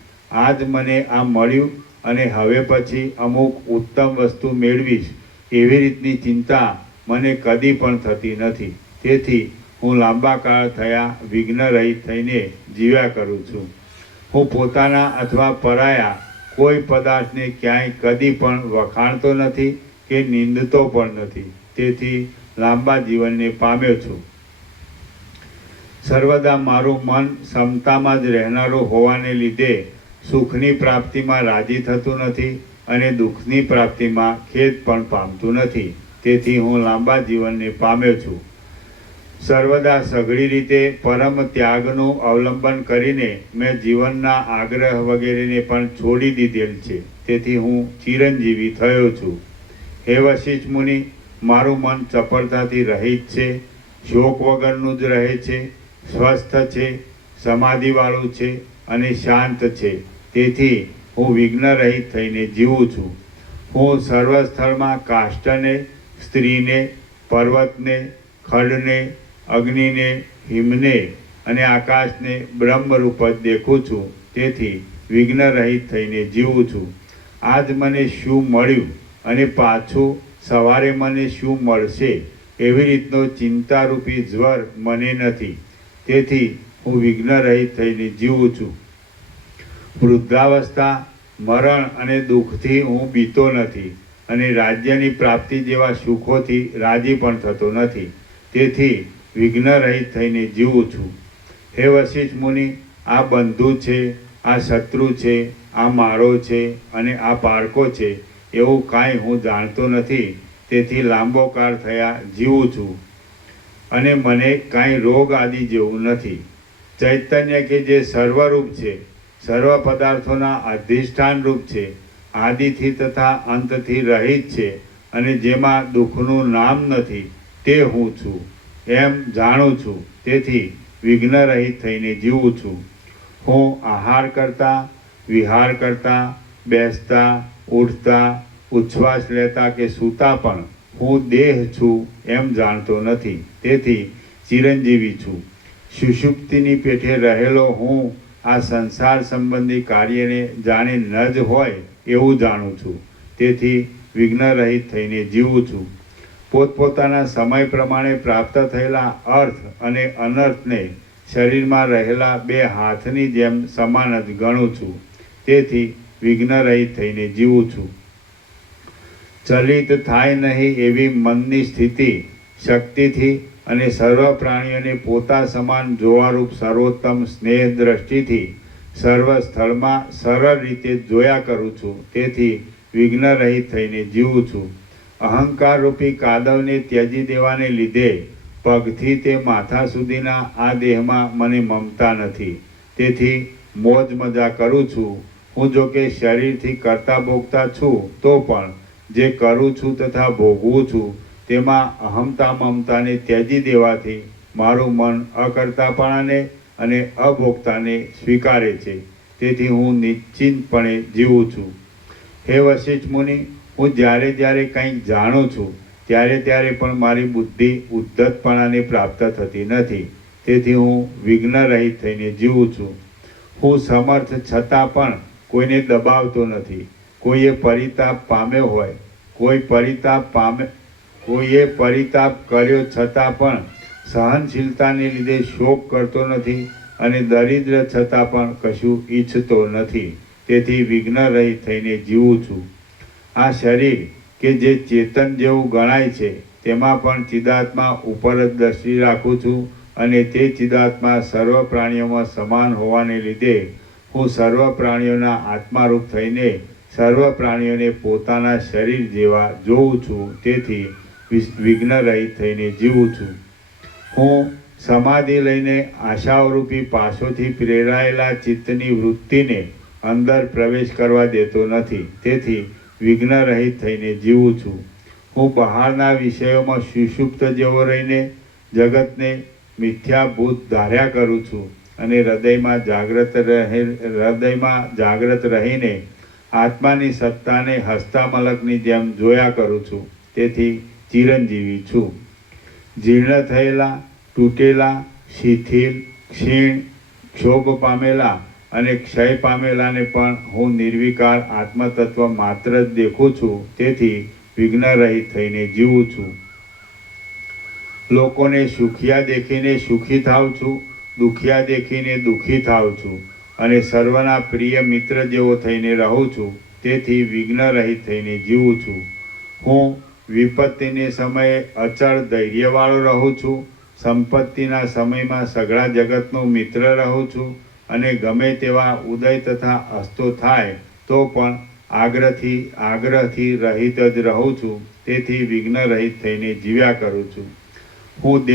આજ મને આ મળ્યું અને હવે પછી અમુક ઉત્તમ વસ્તુ મેળવીશ એવી રીતની ચિંતા મને કદી પણ થતી નથી. તેથી હું લાંબા કાળ થયા વિઘ્નરહિત થઈને જીવ્યા કરું છું. હું પોતાના અથવા પરાયા કોઈ પદાર્થને ક્યાંય કદી પણ વખાણતો નથી કે નિંદતો પણ નથી. તેથી લાંબા જીવનને પામ્યો છું. સર્વદા મારું મન સમતામાં જ રહેનારું હોવાને લીધે સુખની પ્રાપ્તિમાં રાજી થતું નથી અને દુઃખની પ્રાપ્તિમાં ખેદ પણ પામતું નથી. તેથી હું લાંબા જીવનને પામ્યો છું. સર્વદા સઘળી રીતે પરમ ત્યાગનું અવલંબન કરીને મેં જીવનના આગ્રહ વગેરેને પણ છોડી દીધેલ છે. તેથી હું ચિરંજીવી થયો છું. હે વશિષ્ઠ મુનિ, મારું મન ચપળતાથી રહિત છે, શોક વગરનું જ રહે છે, સ્વસ્થ છે, સમાધિવાળું છે અને શાંત છે. તેથી હું વિઘ્નરહિત થઈને જીવું છું. હું સર્વ સ્થળમાં કાષ્ઠને, સ્ત્રીને, પર્વતને, ખડને, અગ્નિને, હિમને અને આકાશને બ્રહ્મરૂપ જ દેખું છું. તેથી વિઘ્નરહિત થઈને જીવું છું. આજ મને શું મળ્યું અને પાછું સવારે મને શું મળશે એવી રીતનો ચિંતારૂપી જ્વર મને નથી. તેથી હું વિઘ્નરહિત થઈને જીવું છું. વૃદ્ધાવસ્થા, મરણ અને દુઃખથી હું બીતો નથી અને રાજ્યની પ્રાપ્તિ જેવા સુખોથી રાજી પણ થતો નથી. તેથી વિઘ્નરહિત થઈને જીવું છું. હે વશિષ્ઠ મુનિ, આ બંધુ છે, આ શત્રુ છે, આ માળો છે અને આ પારકો છે એવું કાંઈ હું જાણતો નથી. તેથી લાંબો કાળ થયા જીવું છું અને મને કાંઈ રોગ આદિ જેવું નથી. ચૈતન્ય કે જે સર્વરૂપ છે, સર્વ પદાર્થોના અધિષ્ઠાન રૂપ છે, આદિથી તથા અંતથી રહિત છે અને જેમાં દુઃખનું નામ નથી, તે હું છું એમ જાણું છું. તેથી વિઘ્ન રહિત થઈને જીવું છું. હું આહાર કરતા, વિહાર કરતા, બેસતા, ઉઠતા, ઉચ્છ્વાસ લેતા કે સૂતા પણ હું દેહ છું એમ જાણતો નથી. તેથી ચિરંજીવી છું. સુષુપ્તિની પેઠે રહેલો હું આ સંસાર સંબંધી કાર્યને જાણે ન જ હોય એવું જાણું છું. તેથી વિઘ્ન રહિત થઈને જીવું છું. પોતપોતાના સમય પ્રમાણે પ્રાપ્ત થયેલા અર્થ અને અનર્થને શરીરમાં રહેલા બે હાથની જેમ સમાન જ ગણું છું. તેથી વિઘ્ન રહિત થઈને જીવું છું. ચલિત થાય નહીં એવી મનની સ્થિતિ શક્તિથી અને સર્વ પ્રાણીઓને પોતા સમાન જોવારૂપ સર્વોત્તમ સ્નેહ દ્રષ્ટિથી સર્વ સ્થળમાં સરળ રીતે જોયા કરું છું. તેથી વિઘ્ન રહિત થઈને જીવું છું. અહંકાર રૂપી કાદવને ત્યજી દેવાને લીધે પગથી તે માથા સુધીના આ દેહમાં મને મમતા નથી. તેથી મોજ મજા કરું છું. હું જો કે શરીરથી કરતા ભોગતા છું તો પણ જે કરું છું તથા ભોગવું છું તેમાં અહમતા મમતાને ત્યજી દેવાથી મારું મન અકર્તાપણાને અને અભોગતાને સ્વીકારે છે. તેથી હું નિશ્ચિંતપણે જીવું છું. હે વશિષ્ઠ મુનિ, હું જ્યારે જ્યારે કંઈક જાણું છું ત્યારે ત્યારે પણ મારી બુદ્ધિ ઉદ્ધતપણાને પ્રાપ્ત થતી નથી. તેથી હું વિઘ્ન રહિત થઈને જીવું છું. હું સમર્થ છતાં પણ કોઈને દબાવતો નથી. કોઈએ પરિતાપ પામ્યો હોય, કોઈએ પરિતાપ કર્યો છતાં પણ સહનશીલતાને લીધે શોક કરતો નથી અને દરિદ્ર છતાં પણ કશું ઈચ્છતો નથી. તેથી વિઘ્ન રહિત થઈને જીવું છું. આ શરીર કે જે ચેતન જેવું ગણાય છે તેમાં પણ ચિદાત્મા ઉપર જ દ્રષ્ટિ રાખું છું અને તે ચિદાત્મા સર્વ પ્રાણીઓમાં સમાન હોવાને લીધે હું સર્વ પ્રાણીઓના આત્મારૂપ થઈને સર્વ પ્રાણીઓને પોતાના શરીર જેવા જોઉં છું. તેથી વિઘ્ન રહિત થઈને જીવું છું. હું સમાધિ લઈને આશાઓરૂપી પાસોથી પ્રેરાયેલા ચિત્તની વૃત્તિને અંદર પ્રવેશ કરવા દેતો નથી. તેથી વિઘ્ન રહિત થઈને જીવું છું. હું બહારના વિષયોમાં સુષુપ્ત જેવો રહીને જગતને મિથ્યાભૂત ધાર્યા કરું છું અને હૃદયમાં જાગ્રત રહીને આત્માની સત્તાને હસ્તામલકની જેમ જોયા કરું છું. તેથી ચિરંજીવી છું. જીર્ણ થયેલા, તૂટેલા, શિથિલ, ક્ષીણ, ક્ષોભ પામેલા અને ક્ષય પામેલાને પણ હું નિર્વિકાર આત્મતત્વ માત્ર જ દેખું છું. તેથી વિઘ્ન રહિત થઈને જીવું છું. લોકોને સુખિયા દેખીને સુખી થાઉં છું, દુખિયા દેખીને દુઃખી થાઉં છું અને સર્વના પ્રિય મિત્ર જેવો થઈને રહું છું. તેથી વિઘ્ન રહિત થઈને જીવું છું. હું વિપત્તિને સમયે અચળ ધૈર્યવાળો રહું છું. સંપત્તિના સમયમાં સઘળા જગતનો મિત્ર રહું છું અને ગમે તેવા ઉદય તથા અસ્તો થાય તો પણ આગ્રહથી રહિત જ રહું છું. તેથી વિઘ્ન રહિત થઈને જીવ્યા કરું છું. હું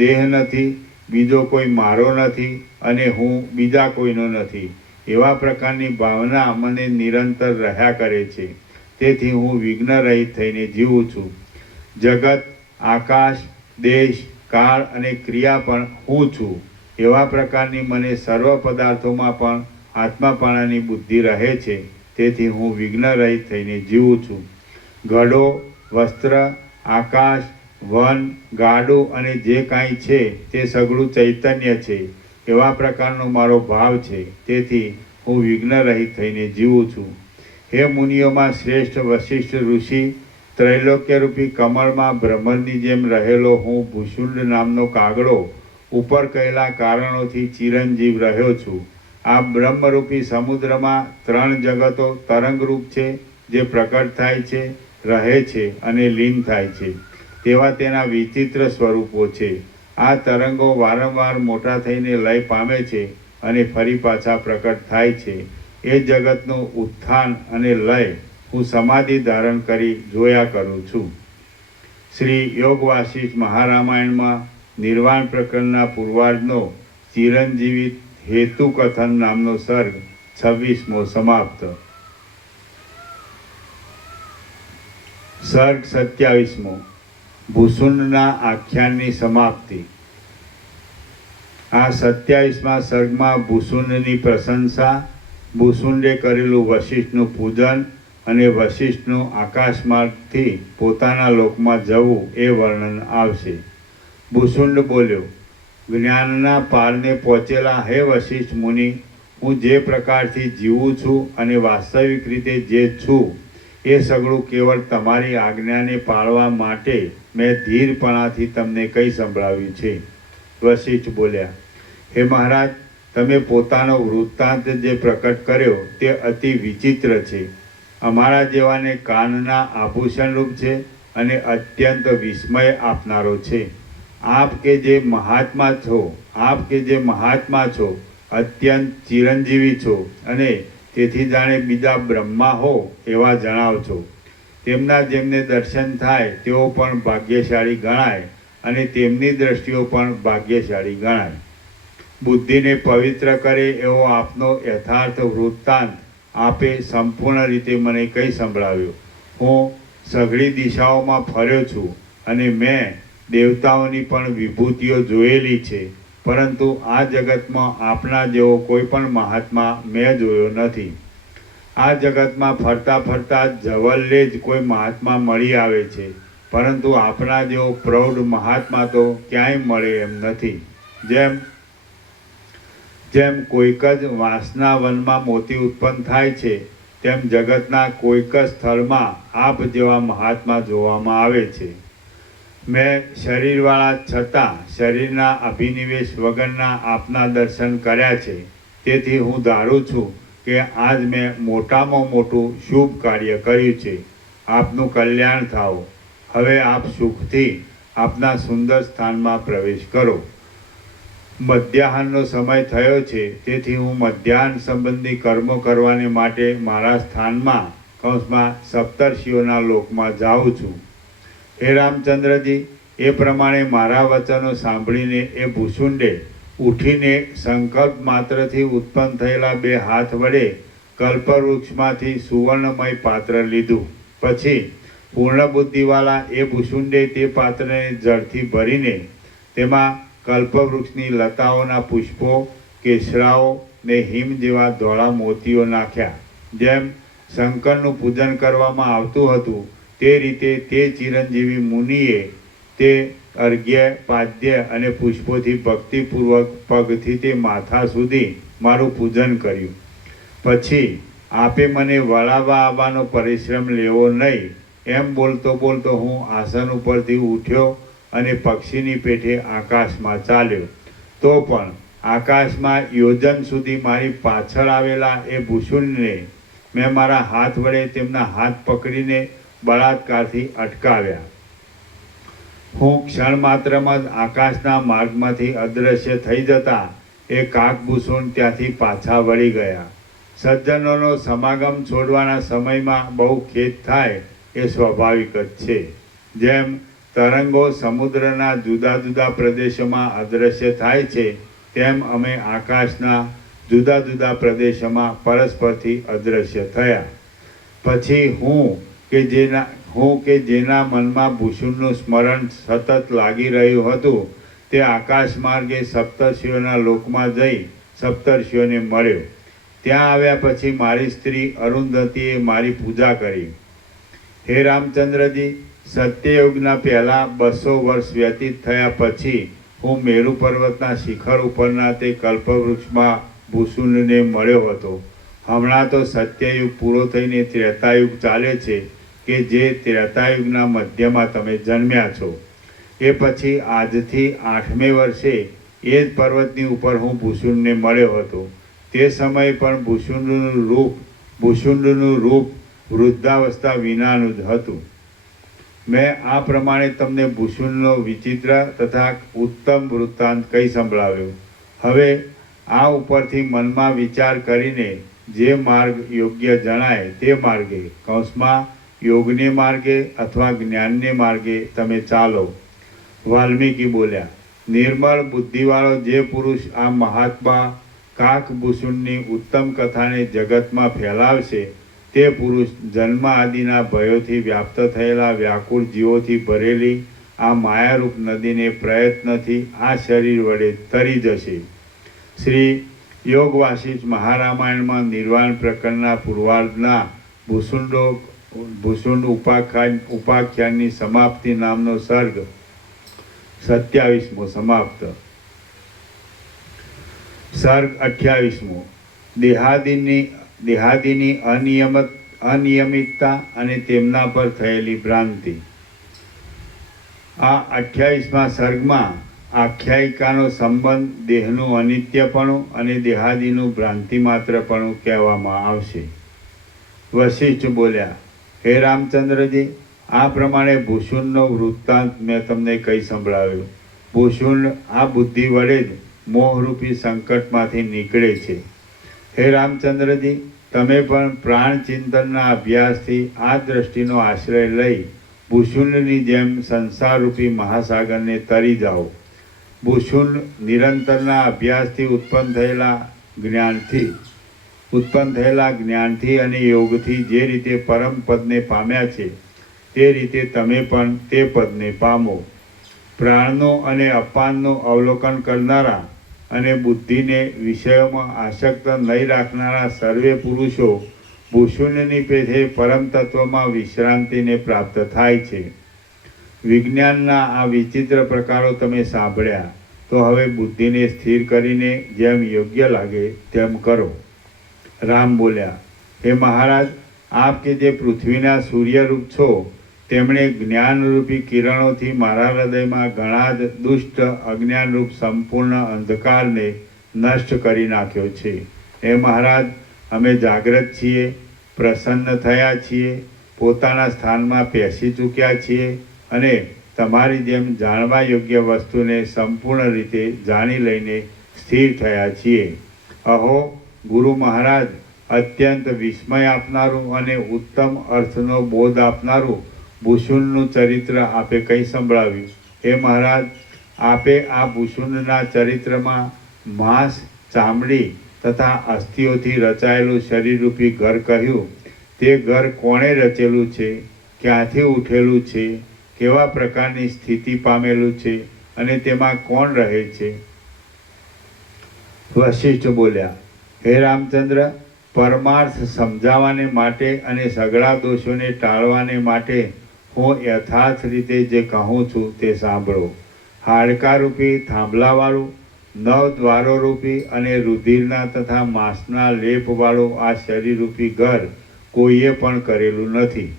દેહ નથી, બીજો કોઈ મારો નથી અને હું બીજા કોઈનો નથી એવા પ્રકારની ભાવના મને નિરંતર રહ્યા કરે છે. તેથી હું વિઘ્ન રહિત થઈને જીવું છું. જગત, આકાશ, દેશ, કાળ અને ક્રિયા પણ હું છું એવા પ્રકારની મને સર્વ પદાર્થોમાં પણ આત્માપણાની બુદ્ધિ રહે છે. તેથી હું વિઘ્ન રહિત થઈને જીવું છું. ઘડો, વસ્ત્ર, આકાશ, વન, ગાડું અને જે કાંઈ છે તે સઘળું ચૈતન્ય છે એવા પ્રકારનો મારો ભાવ છે. તેથી હું વિઘ્ન રહિત થઈને જીવું છું. હે મુનિઓમાં શ્રેષ્ઠ વશિષ્ઠ ઋષિ, ત્રૈલોક્યરૂપી કમળમાં ભ્રમરની જેમ રહેલો હું ભૂષુંડ નામનો કાગડો ઉપર કહેલા કારણોથી ચિરંજીવ રહ્યો છું. આ બ્રહ્મરૂપી સમુદ્રમાં 3 જગતો તરંગરૂપ છે જે પ્રકટ થાય છે, રહે છે અને લીન થાય છે તેવા તેના વિચિત્ર સ્વરૂપો છે. આ તરંગો વારંવાર મોટા થઈને લય પામે છે અને ફરી પાછા પ્રકટ થાય છે. એ જગતનું ઉત્થાન અને લય હું સમાધિ ધારણ કરી જોયા કરું છું. શ્રી યોગ વાસિષ્ઠ મહારામાયણમાં નિર્વાણ પ્રકરણના પૂર્વાર્ધનો ચિરંજીવી હેતુ કથન નામનો સર્ગ 26મો સમાપ્ત. સર્ગ 27મો ભૂસુંડના આખ્યાનની સમાપ્તિ. આ 27મા સર્ગમાં ભૂસુંડની પ્રશંસા, ભૂસુંડે કરેલું વશિષ્ઠનું પૂજન અને વશિષ્ઠનું આકાશમાર્ગથી પોતાના લોકમાં જવું એ વર્ણન આવશે. ભૂસુંડ બોલ્યો, જ્ઞાનના પારને પહોંચેલા હે વશિષ્ઠ મુનિ, હું જે પ્રકારથી જીવું છું અને વાસ્તવિક રીતે જે છું એ સગળું કેવળ તમારી આજ્ઞાને પાળવા માટે મેં ધીરપણાથી તમને કહી સંભળાવ્યું છે. વશિષ્ઠ બોલ્યા, હે મહારાજ, તમે પોતાનો વૃત્તાંત જે પ્રકટ કર્યો તે અતિ વિચિત્ર છે. અમારા જેવાને કાનના આભૂષણરૂપ છે અને અત્યંત વિસ્મય આપનારો છે. આપ કે જે મહાત્મા છો, અત્યંત ચિરંજીવી છો અને તેથી જાણે બીજા બ્રહ્મા હો એવા જણાવ છો. તેમના જેમને દર્શન થાય તેઓ પણ ભાગ્યશાળી ગણાય અને તેમની દ્રષ્ટિઓ પણ ભાગ્યશાળી ગણાય. બુદ્ધિને પવિત્ર કરે એવો આપનો યથાર્થ વૃત્તાંત આપે સંપૂર્ણ રીતે મને કહી સંભળાવ્યો. હું સઘળી દિશાઓમાં ફર્યો છું અને મેં દેવતાઓની પણ વિભૂતિઓ જોયેલી છે, પરંતુ આ જગતમાં આપના જેવો કોઈ પણ મહાત્મા મેં જોયો નથી. આ જગતમાં ફરતા ફરતા જવલ્લે જ કોઈ મહાત્મા મળી આવે છે, પરંતુ આપના જેવો પ્રૌઢ મહાત્મા તો ક્યાંય મળે એમ નથી. જેમ કોઈક જ વાંસના વનમાં મોતી ઉત્પન્ન થાય છે, તેમ જગતના કોઈક જ સ્થળમાં આપ જેવા મહાત્મા જોવામાં આવે છે. મેં શરીરવાળા છતાં શરીરના અભિનિવેશ વગરના આપના દર્શન કર્યા છે. તેથી હું ધારું છું કે આજ મેં મોટામાં મોટું શુભ કાર્ય કર્યું છે. આપનું કલ્યાણ થાઓ. હવે આપ સુખથી આપના સુંદર સ્થાનમાં પ્રવેશ કરો. મધ્યાહનનો સમય થયો છે, તેથી હું મધ્યાહન સંબંધી કર્મો કરવાને માટે મારા સ્થાનમાં સપ્તર્ષિઓના લોકમાં જાઉં છું. હે રામચંદ્રજી, એ પ્રમાણે મારા વચનો સાંભળીને એ ભૂસુંડે ઉઠીને સંકલ્પ માત્રથી ઉત્પન્ન થયેલા 2 હાથ વડે કલ્પવૃક્ષમાંથી સુવર્ણમય પાત્ર લીધું. પછી પૂર્ણ બુદ્ધિવાળા એ ભૂસુંડે તે પાત્રને જળથી ભરીને તેમાં કલ્પવૃક્ષની લતાઓના પુષ્પો, કેસરાઓ ને હિમ જેવા ધોળા મોતીઓ નાખ્યા. જેમ શંકરનું પૂજન કરવામાં આવતું હતું તે રીતે તે ચિરંજીવી મુનિએ તે અર્ઘ્ય, પાદ્ય અને પુષ્પોથી ભક્તિપૂર્વક પગથી તે માથા સુધી મારું પૂજન કર્યું. પછી આપે મને વળાવવા આવવાનો પરિશ્રમ લેવો નહીં એમ બોલતો બોલતો હું આસન ઉપરથી ઉઠ્યો અને પક્ષીની પેઠે આકાશમાં ચાલ્યો. તો પણ આકાશમાં યોજન સુધી મારી પાછળ આવેલા એ ભૂસુંડને મેં મારા હાથ વડે તેમના હાથ પકડીને બળાત્કારથી અટકાવ્યા. હું ક્ષણ માત્રમાં જ આકાશના માર્ગમાંથી અદૃશ્ય થઈ જતા એ કાકભૂસુંડ ત્યાંથી પાછા વળી ગયા. સજ્જનોનો સમાગમ છોડવાના સમયમાં બહુ ખેદ થાય એ સ્વાભાવિક જ છે. જેમ તરંગો સમુદ્રના જુદા જુદા પ્રદેશોમાં અદૃશ્ય થાય છે, તેમ અમે આકાશના જુદા જુદા પ્રદેશોમાં પરસ્પરથી અદૃશ્ય થયા. પછી હું કે જેના મનમાં ભૂષુંડનું સ્મરણ સતત લાગી રહ્યું હતું તે આકાશ માર્ગે સપ્તર્ષિઓના લોકમાં જઈ સપ્તર્ષિઓને મળ્યો. ત્યાં આવ્યા પછી મારી સ્ત્રી અરુંધતીએ મારી પૂજા કરી. હે રામચંદ્રજી, સત્યયુગના પહેલાં 200 વર્ષ વ્યતીત થયા પછી હું મેરુ પર્વતના શિખર ઉપરના તે કલ્પવૃક્ષમાં ભૂસુંડને મળ્યો હતો. હમણાં તો સત્યયુગ પૂરો થઈને ત્રેતાયુગ ચાલે છે કે જે ત્રેતાયુગના મધ્યમાં તમે જન્મ્યા છો. એ પછી આજથી 8મે વર્ષે એ જ પર્વતની ઉપર હું ભૂસુંડને મળ્યો હતો. તે સમયે પણ ભૂસુંડનું રૂપ વૃદ્ધાવસ્થા વિનાનું જ હતું. મેં આ પ્રમાણે તમને ભૂસુંડનો વિચિત્ર તથા ઉત્તમ વૃત્તાંત કહી સંભળાવ્યો. હવે આ ઉપરથી મનમાં વિચાર કરીને જે માર્ગ યોગ્ય જણાય તે માર્ગે યોગને માર્ગે અથવા જ્ઞાનને માર્ગે તમે ચાલો. વાલ્મીકી બોલ્યા, નિર્મળ બુદ્ધિવાળો જે પુરુષ આ મહાત્મા કાકભૂષણની ઉત્તમ કથાને જગતમાં ફેલાવશે તે પુરુષ જન્મ આદિના ભયોથી વ્યાપ્ત થયેલા વ્યાકુળ જીવોથી ભરેલી આ માયારૂપ નદીને પ્રયત્નથી આ શરીર વડે તરી જશે. શ્રી યોગ વાસિષ્ઠ મહારામાયણમાં નિર્વાણ પ્રકરણના પૂર્વાર્ધના ભૂષુંડ ઉપાખ્યાનની સમાપ્તિ નામનો સર્ગ 27મો સમાપ્ત. સર્ગ 28મો. દેહાદીની અનિયમિતતા અને તેમના પર થયેલી ભ્રાંતિ. આ 28મા સર્ગમાં આખ્યાયિકાનો સંબંધ દેહનું અનિત્યપણું અને દેહાદીનું ભ્રાંતિ માત્રપણું કહેવામાં આવશે. વશિષ્ઠ બોલ્યા, હે રામચંદ્રજી, આ પ્રમાણે ભૂષુંડનો વૃત્તાંત મેં તમને કહી સંભળાવ્યો. ભૂષુંડ આ બુદ્ધિ વડે જ મોહરૂપી સંકટમાંથી નીકળે છે. હે રામચંદ્રજી, તમે પણ પ્રાણ ચિંતનના અભ્યાસથી આ દ્રષ્ટિનો આશ્રય લઈ ભૂષુંડની જેમ સંસારરૂપી મહાસાગરને તરી જાઓ. ભૂષુંડ નિરંતરના અભ્યાસથી ઉત્પન્ન થયેલા જ્ઞાનથી અને યોગથી જે રીતે પરમ પદને પામ્યા છે તે રીતે તમે પણ તે પદને પામો. પ્રાણનો અને અપાનનો અવલોકન કરનારા અને બુદ્ધિને વિષયોમાં આસક્ત નહીં રાખનારા સર્વે પુરુષો ભૂષુંડની પેઠે પરમ તત્વમાં વિશ્રાંતિને પ્રાપ્ત થાય છે. વિજ્ઞાનના આ વિચિત્ર પ્રકારો તમે સાંભળ્યા, તો હવે બુદ્ધિને સ્થિર કરીને જેમ યોગ્ય લાગે તેમ કરો. રામ બોલ્યા, હે મહારાજ, આપ કે જે પૃથ્વીના સૂર્યરૂપ છો તેમણે જ્ઞાનરૂપી કિરણોથી મારા હૃદયમાં ઘણા જ દુષ્ટ અજ્ઞાનરૂપ સંપૂર્ણ અંધકારને નષ્ટ કરી નાખ્યો છે. હે મહારાજ, અમે જાગ્રત છીએ, પ્રસન્ન થયા છીએ, પોતાના સ્થાનમાં બેસી ચૂક્યા છીએ અને તમારી જેમ જાણવા યોગ્ય વસ્તુને સંપૂર્ણ રીતે જાણી લઈને સ્થિર થયા છીએ. અહો ગુરુ મહારાજ, અત્યંત વિસ્મય આપનારું અને ઉત્તમ અર્થનો બોધ આપનારું ભૂષુંડનું ચરિત્ર આપે કંઈ સંભળાવ્યું. હે મહારાજ, આપે આ ભૂષુંડના ચરિત્રમાં માંસ, ચામડી તથા અસ્થિઓથી રચાયેલું શરીરરૂપી ઘર કહ્યું. તે ઘર કોણે રચેલું છે, ક્યાંથી ઉઠેલું છે, કેવા પ્રકારની સ્થિતિ પામેલું છે અને તેમાં કોણ રહે છે? વશિષ્ઠ બોલ્યા, હે રામચંદ્ર, પરમાર્થ સમજાવવાને માટે અને સઘળા દોષોને ટાળવાને માટે હું યથાર્થ રીતે જે કહું છું તે સાંભળો. હાડકારૂપી થાંભલાવાળું 9 દ્વારોરૂપી અને રુધિરના તથા માંસના લેપવાળું આ શરીરરૂપી ઘર કોઈએ પણ કરેલું નથી.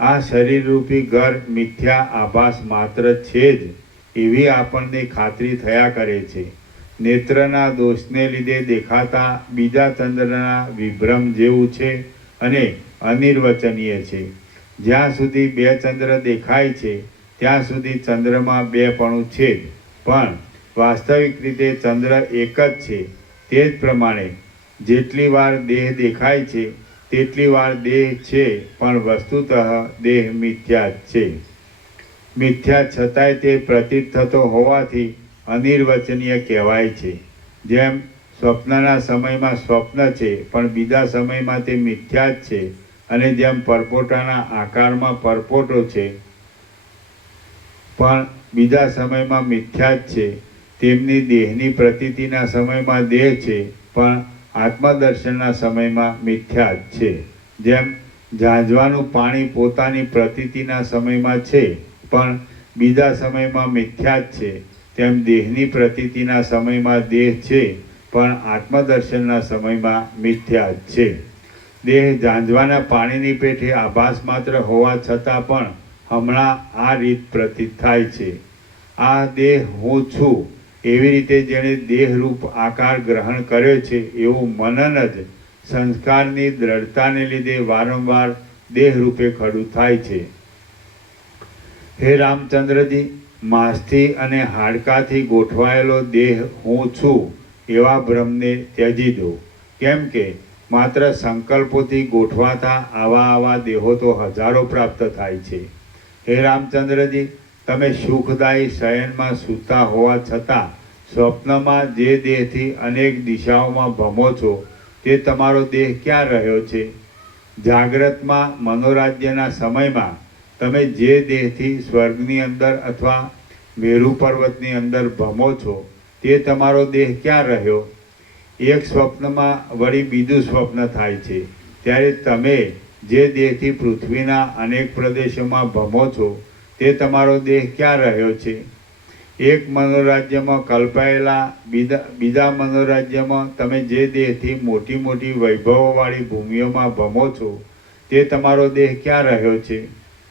આ શરીરરૂપી ઘર મિથ્યા આભાસ માત્ર છે જ એવી આપણને ખાતરી થયા કરે છે. નેત્રના દોષને લીધે દેખાતા બીજા ચંદ્રના વિભ્રમ જેવું છે અને અનિર્વચનીય છે. જ્યાં સુધી 2 ચંદ્ર દેખાય છે ત્યાં સુધી ચંદ્રમાં 2પણું છે જ, પણ વાસ્તવિક રીતે ચંદ્ર એક જ છે. તે જ પ્રમાણે જેટલી વાર દેહ દેખાય છે તેટલી વાર દેહ છે, પણ વસ્તુતઃ દેહ મિથ્યા જ છે. મિથ્યા છતાંય તે પ્રતીત થતો હોવાથી અનિર્વચનીય કહેવાય છે. જેમ સ્વપ્નના સમયમાં સ્વપ્ન છે પણ બીજા સમયમાં તે મિથ્યા જ છે, અને જેમ પરપોટાના આકારમાં પરપોટો છે પણ બીજા સમયમાં મિથ્યા જ છે, તેમની દેહની પ્રતીતિના સમયમાં દેહ છે પણ આત્મદર્શનના સમયમાં મિથ્યા જ છે. જેમ ઝાંઝવાનું પાણી પોતાની પ્રતીતિના સમયમાં છે પણ બીજા સમયમાં મિથ્યા જ છે, તેમ દેહની પ્રતીતિના સમયમાં દેહ છે પણ આત્મદર્શનના સમયમાં મિથ્યા જ છે. દેહ ઝાંઝવાના પાણીની પેઠે આભાસ માત્ર હોવા છતાં પણ હમણાં આ રીત પ્રતીત થાય છે. આ દેહ હું છું એવી રીતે જેણે દેહરૂપ આકાર ગ્રહણ કર્યો છે એવું મનન જ સંસ્કારની દ્રઢતાને લીધે વારંવાર દેહરૂપે ખડું થાય છે. હે રામચંદ્રજી, માંસથી અને હાડકાથી ગોઠવાયેલો દેહ હું છું એવા ભ્રમને ત્યજી દો. કેમ કે માત્ર સંકલ્પોથી ગોઠવાતા આવા દેહો તો હજારો પ્રાપ્ત થાય છે. હે રામચંદ્રજી, તમે સુખદાયી શયનમાં સૂતા હોવા છતાં સ્વપ્નમાં જે દેહથી અનેક દિશાઓમાં ભમો છો તે તમારો દેહ ક્યાં રહ્યો છે? જાગ્રતમાં મનોરાજ્યના સમયમાં તમે જે દેહથી સ્વર્ગની અંદર અથવા મેરુ પર્વતની અંદર ભમો છો તે તમારો દેહ ક્યાં રહ્યો? એક સ્વપ્નમાં વળી બીજું સ્વપ્ન થાય છે ત્યારે તમે જે દેહથી પૃથ્વીના અનેક પ્રદેશોમાં ભમો છો તે તમારો દેહ ક્યાં રહ્યો છે? એક મનોરાજ્યમાં કલ્પાયેલા બીજા મનોરાજ્યમાં તમે જે દેહથી મોટી મોટી વૈભવોવાળી ભૂમિઓમાં ભમો છો તે તમારો દેહ ક્યાં રહ્યો છે?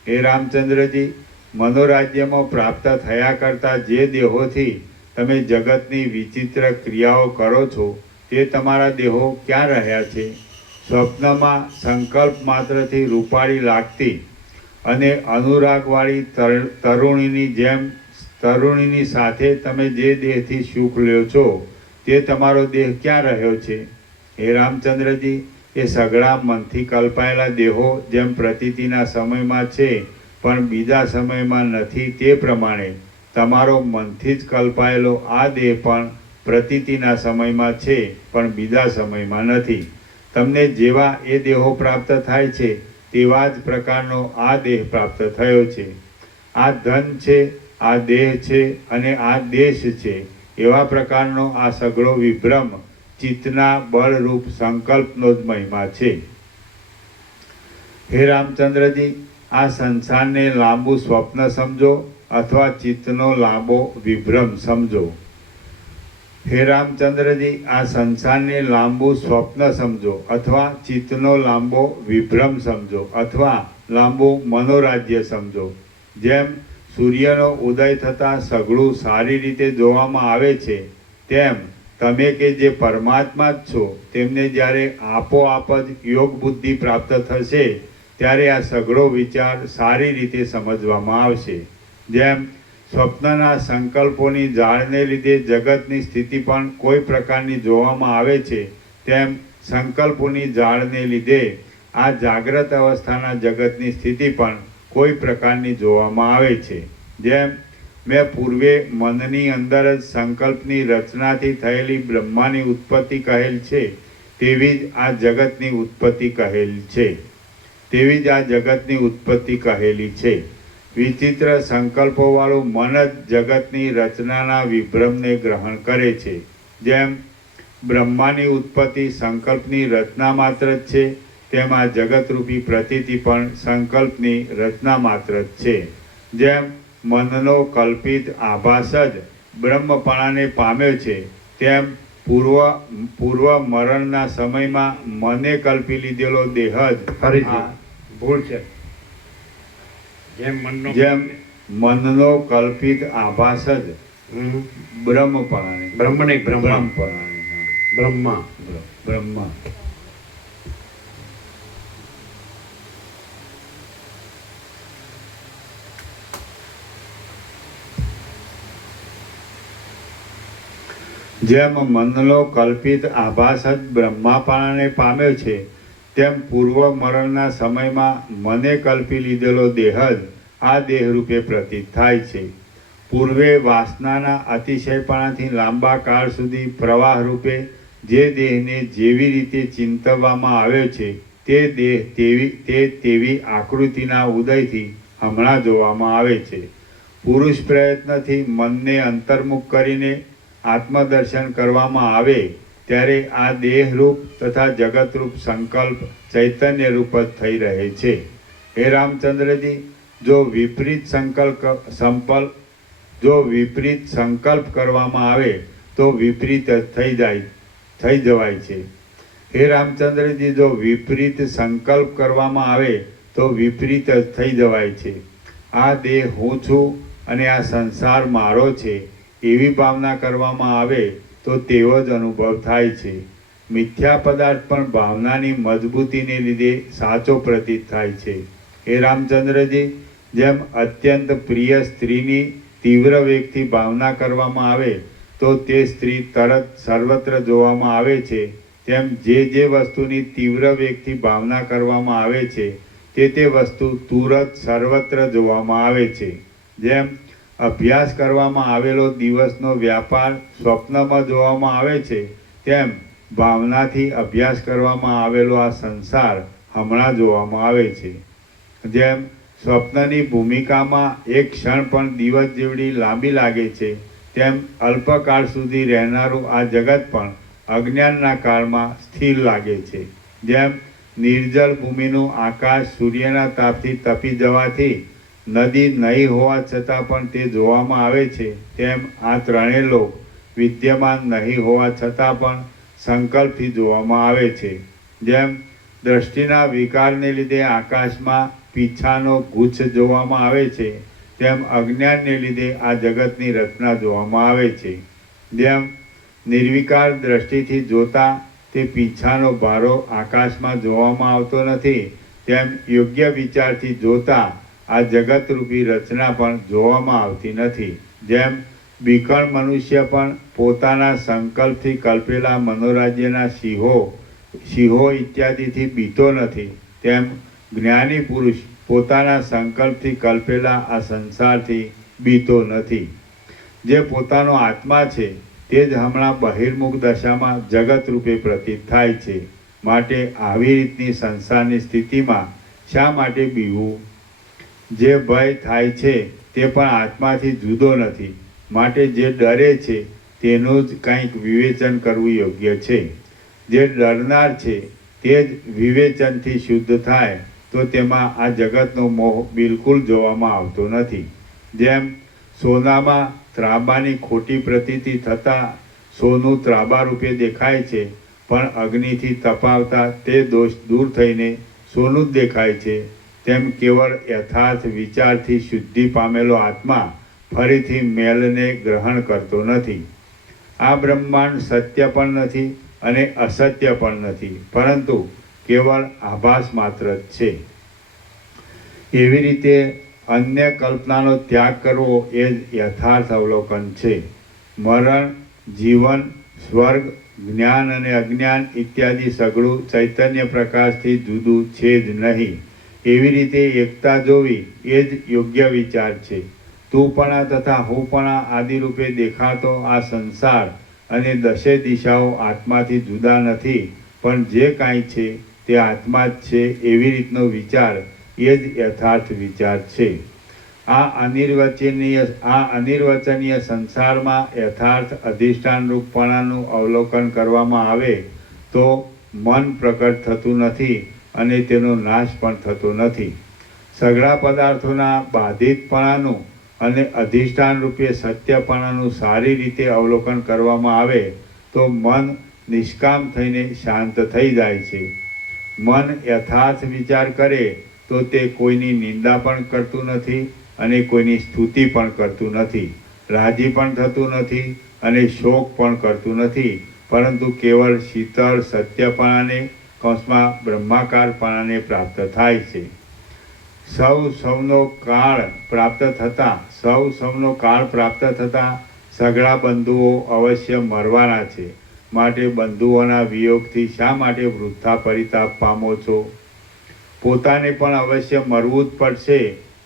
હે રામચંદ્રજી, મનોરાજ્યમાં પ્રાપ્ત થયા કરતા જે દેહોથી તમે જગતની વિચિત્ર ક્રિયાઓ કરો છો તે તમારા દેહો ક્યાં રહ્યા છે? સ્વપ્નમાં સંકલ્પ માત્રથી રૂપાળી લાગતી અને અનુરાગવાળી તરુણીની સાથે તમે જે દેહથી સુખ લ્યો છો તે તમારો દેહ ક્યાં રહ્યો છે? હે રામચંદ્રજી, એ સઘળા મનથી કલ્પાયેલા દેહો જેમ પ્રતીતિના સમયમાં છે પણ બીજા સમયમાં નથી તે પ્રમાણે તમારો મનથી જ કલ્પાયેલો આ દેહ પણ પ્રતીતિના સમયમાં છે પણ બીજા સમયમાં નથી. તમને જેવા એ દેહો પ્રાપ્ત થાય છે તેવા જ પ્રકારનો આ દેહ પ્રાપ્ત થયો છે. આ ધન છે, આ દેહ છે અને આ દેશ છે એવા પ્રકારનો આ સઘળો વિભ્રમ ચિત્તના બળરૂપ સંકલ્પનો જ મહિમા છે. હે રામચંદ્રજી, આ સંસારને લાંબુ સ્વપ્ન સમજો અથવા ચિત્તનો લાંબો વિભ્રમ સમજો. હે રામચંદ્રજી, આ સંસારને લાંબુ સ્વપ્ન સમજો અથવા ચિત્તનો લાંબો વિભ્રમ સમજો અથવા લાંબુ મનોરાજ્ય સમજો. જેમ સૂર્યનો ઉદય થતાં સઘળું સારી રીતે જોવામાં આવે છે તેમ તમે કે જે પરમાત્મા જ છો તેમને જ્યારે આપોઆપ જ યોગ બુદ્ધિ પ્રાપ્ત થશે ત્યારે આ સઘળો વિચાર સારી રીતે સમજવામાં આવશે. જેમ સ્વપ્નના સંકલ્પોની જાળને લીધે જગતની સ્થિતિ પણ કોઈ પ્રકારની જોવામાં આવે છે તેમ સંકલ્પોની જાળને લીધે આ જાગ્રત અવસ્થાના જગતની સ્થિતિ પણ કોઈ પ્રકારની જોવામાં આવે છે. જેમ મેં પૂર્વે મનની અંદર જ સંકલ્પની રચનાથી થયેલી બ્રહ્માની ઉત્પત્તિ કહેલ છે તેવી જ આ જગતની ઉત્પત્તિ કહેલી છે તેવી જ આ જગતની ઉત્પત્તિ કહેલી છે. વિચિત્ર સંકલ્પોવાળું મન જ જગતની રચનાના વિભ્રમને ગ્રહણ કરે છે. જેમ બ્રહ્માની ઉત્પત્તિ સંકલ્પની રચના માત્ર જ છે તેમ આ જગતરૂપી પ્રતીતિ પણ સંકલ્પની રચના માત્ર જ છે. જેમ મનનો કલ્પિત આભાસ જ બ્રહ્મપણાને પામ્યો છે તેમ પૂર્વ મરણના સમયમાં મને કલ્પી લીધેલો દેહ જ ભૂલ છે. જેમ મનનો કલ્પિત આભાસ જ બ્રહ્મપણાને બ્રહ્મા જેમ મનનો કલ્પિત આભાસ જ બ્રહ્માપણાને પામ્યો છે તેમ પૂર્વ મરણના સમયમાં મને કલ્પી લીધેલો દેહ જ આ દેહરૂપે પ્રતીત થાય છે. પૂર્વે વાસનાના અતિશયપણાથી લાંબા કાળ સુધી પ્રવાહ રૂપે જે દેહને જેવી રીતે ચિંતવવામાં આવ્યો છે તે દેહ તેવી આકૃતિના ઉદયથી હમણાં જોવામાં આવે છે. પુરુષ પ્રયત્નથી મનને અંતર્મુખ કરીને આત્મદર્શન કરવામાં આવે ત્યારે આ દેહરૂપ તથા જગતરૂપ સંકલ્પ ચૈતન્ય રૂપ જ થઈ રહે છે. હે રામચંદ્રજી, જો વિપરીત સંકલ્પ કરવામાં આવે તો વિપરીત થઈ જવાય છે. હે રામચંદ્રજી, જો વિપરીત સંકલ્પ કરવામાં આવે તો વિપરીત જ થઈ જવાય છે. આ દેહ હું છું અને આ સંસાર મારો છે એવી ભાવના કરવામાં આવે તો તેવો જ અનુભવ થાય છે. મિથ્યા પદાર્થ પણ ભાવનાની મજબૂતીને લીધે સાચો પ્રતીત થાય છે. હે રામચંદ્રજી, જેમ અત્યંત પ્રિય સ્ત્રીની તીવ્ર વેગથી ભાવના કરવામાં આવે તો તે સ્ત્રી તરત સર્વત્ર જોવામાં આવે છે તેમ જે વસ્તુની તીવ્ર વેગથી ભાવના કરવામાં આવે છે તે વસ્તુ તુરત સર્વત્ર જોવામાં આવે છે. જેમ અભ્યાસ કરવામાં આવેલો દિવસનો વ્યાપાર સ્વપ્નમાં જોવામાં આવે છે, તેમ ભાવનાથી અભ્યાસ કરવામાં આવેલો આ સંસાર હમણાં જોવામાં આવે છે. જેમ સ્વપ્નની ભૂમિકામાં એક ક્ષણ પણ દિવસ જેવડી લાંબી લાગે છે, તેમ અલ્પકાળ સુધી રહેનારું આ જગત પણ અજ્ઞાનના કાળમાં સ્થિર લાગે છે. જેમ નિર્જલ ભૂમિનું આકાશ સૂર્યના તાપથી તપી જવાથી નદી નહીં હોવા છતાં પણ તે જોવામાં આવે છે, તેમ આ ત્રણેય લોક વિદ્યમાન નહીં હોવા છતાં પણ સંકલ્પથી જોવામાં આવે છે. જેમ દ્રષ્ટિના વિકારને લીધે આકાશમાં પીછાનો ગુચ્છ જોવામાં આવે છે, તેમ અજ્ઞાનને લીધે આ જગતની રચના જોવામાં આવે છે. જેમ નિર્વિકાર દ્રષ્ટિથી જોતા તે પીછાનો ભારો આકાશમાં જોવામાં આવતો નથી, તેમ યોગ્ય વિચારથી જોતા આ જગતરૂપી રચના પણ જોવામાં આવતી નથી. જેમ બીકણ મનુષ્ય પણ પોતાના સંકલ્પથી કલ્પેલા મનોરાજ્યના સિંહો ઇત્યાદિથી બીતો નથી, તેમ જ્ઞાની પુરુષ પોતાના સંકલ્પથી કલ્પેલા આ સંસારથી બીતો નથી. જે પોતાનો આત્મા છે તે જ હમણાં બહિર્મુખ દશામાં જગત રૂપે પ્રતીત થાય છે. માટે આવી રીતની સંસારની સ્થિતિમાં શા માટે બીવું? જે ભય થાય છે તે પણ આત્માથી જુદો નથી. માટે જે ડરે છે તેનું જ કંઈક વિવેચન કરવું યોગ્ય છે. જે ડરનાર છે તે જ વિવેચનથી શુદ્ધ થાય તો તેમાં આ જગતનો મોહ બિલકુલ જોવામાં આવતો નથી. જેમ સોનામાં ત્રાંબાની ખોટી પ્રતીતિ થતાં સોનું ત્રાંબા રૂપે દેખાય છે, પણ અગ્નિથી તપાવતા તે દોષ દૂર થઈને સોનું જ દેખાય છે, તેમ કેવળ યથાર્થ વિચારથી શુદ્ધિ પામેલો આત્મા ફરીથી મેલને ગ્રહણ કરતો નથી. આ બ્રહ્માંડ સત્ય પણ નથી અને અસત્ય પણ નથી, પરંતુ કેવળ આભાસ માત્ર જ છે. એવી રીતે અન્ય કલ્પનાનો ત્યાગ કરવો એ જ યથાર્થ અવલોકન છે. મરણ, જીવન, સ્વર્ગ, જ્ઞાન અને અજ્ઞાન ઇત્યાદિ સઘળું ચૈતન્ય પ્રકાશથી જુદું છે જ નહીં. એવી રીતે એકતા જોવી એ જ યોગ્ય વિચાર છે. તુંપણા તથા હુંપણા આદિ રૂપે દેખાતો આ સંસાર અને દશે દિશાઓ આત્માથી જુદા નથી, પણ જે કાંઈ છે તે આત્મા જ છે એવી રીતનો વિચાર એ જ યથાર્થ વિચાર છે. આ અનિર્વચનીય સંસારમાં યથાર્થ અધિષ્ઠાન રૂપપણાનું અવલોકન કરવામાં આવે તો મન પ્રકટ થતું નથી અને તેનો નાશ પણ થતો નથી. સઘળા પદાર્થોના બાધિતપણાનું અને અધિષ્ઠાન રૂપે સત્યપણાનું સારી રીતે અવલોકન કરવામાં આવે તો મન નિષ્કામ થઈને શાંત થઈ જાય છે. મન યથાર્થ વિચાર કરે તો તે કોઈની નિંદા પણ કરતું નથી અને કોઈની સ્તુતિ પણ કરતું નથી, રાજી પણ થતું નથી અને શોક પણ કરતું નથી, પરંતુ કેવળ શીતળ સત્યપણાને કૌંસમાં બ્રહ્માકારપણાને પ્રાપ્ત થાય છે. સૌનો કાળ પ્રાપ્ત થતાં સઘળા બંધુઓ અવશ્ય મરવાના છે. માટે બંધુઓના વિયોગથી શા માટે વૃથા પરિતાપ પામો છો? પોતાને પણ અવશ્ય મરવું જ પડશે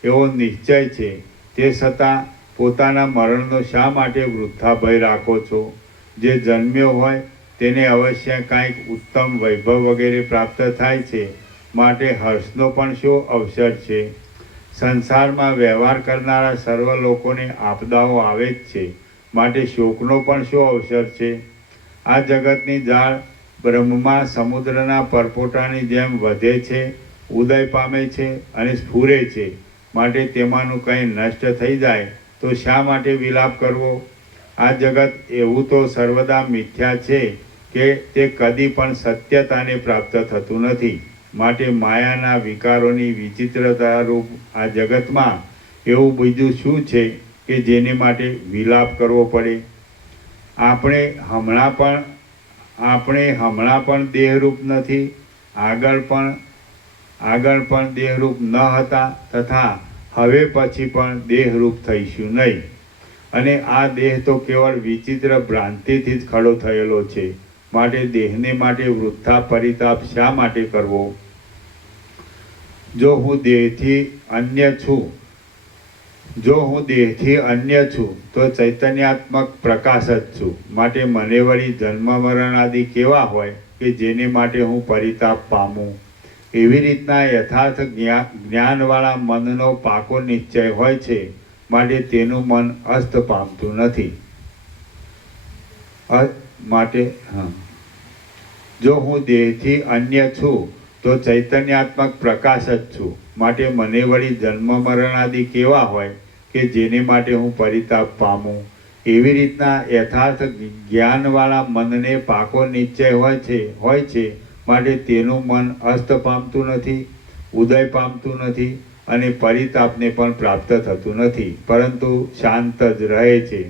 એવો નિશ્ચય છે, તે છતાં પોતાના મરણનો શા માટે વૃથા ભય રાખો છો? જે જન્મ્યો હોય તેને અવશ્ય કાંઈક ઉત્તમ વૈભવ વગેરે પ્રાપ્ત થાય છે, માટે હર્ષનો પણ શો અવસર છે? સંસારમાં વ્યવહાર કરનારા સર્વ લોકોને આપદાઓ આવે જ છે, માટે શોકનો પણ શો અવસર છે? આ જગતની જાળ બ્રહ્મમાં સમુદ્રના પરપોટાની જેમ વધે છે, ઉદય પામે છે અને સ્ફુરે છે. માટે તેમાંનું કંઈ નષ્ટ થઈ જાય તો શા માટે વિલાપ કરવો? આ જગત એવું તો સર્વદા મિથ્યા છે કે તે કદી પણ સત્યતાને પ્રાપ્ત થતું નથી. માટે માયાના વિકારોની વિચિત્રતારૂપ આ જગતમાં એવું બીજું શું છે કે જેને માટે વિલાપ કરવો પડે? આપણે હમણાં પણ દેહરૂપ નથી, આગળ પણ દેહરૂપ ન હતા તથા હવે પછી પણ દેહરૂપ થઈશું નહીં. અને આ દેહ તો કેવળ વિચિત્ર ભ્રાંતિથી જ ખડો થયેલો છે. માટે દેહને માટે વૃથા પરિતાપ શા માટે કરવો? જો હું દેહથી અન્ય છું જો હું દેહથી અન્ય છું તો ચૈતન્યાત્મક પ્રકાશ જ છું. માટે મને વળી જન્મ મરણ આદિ કેવા હોય કે જેને માટે હું પરિતાપ પામું? એવી રીતના યથાર્થ જ્ઞાનવાળા મનનો પાકો નિશ્ચય હોય છે. માટે તેનું મન અસ્ત પામતું નથી. જો હું દેહથી અન્ય છું તો ચૈતન્યાત્મક પ્રકાશ જ છું. માટે મને વળી જન્મ મરણ આદિ કેવા હોય કે જેને માટે હું પરિતાપ પામું? એવી રીતના યથાર્થ જ્ઞાનવાળા મનને પાકો નિશ્ચય હોય છે. માટે તેનું મન અસ્ત પામતું નથી, ઉદય પામતું નથી અને પરિતાપને પણ પ્રાપ્ત થતું નથી, પરંતુ શાંત જ રહે છે.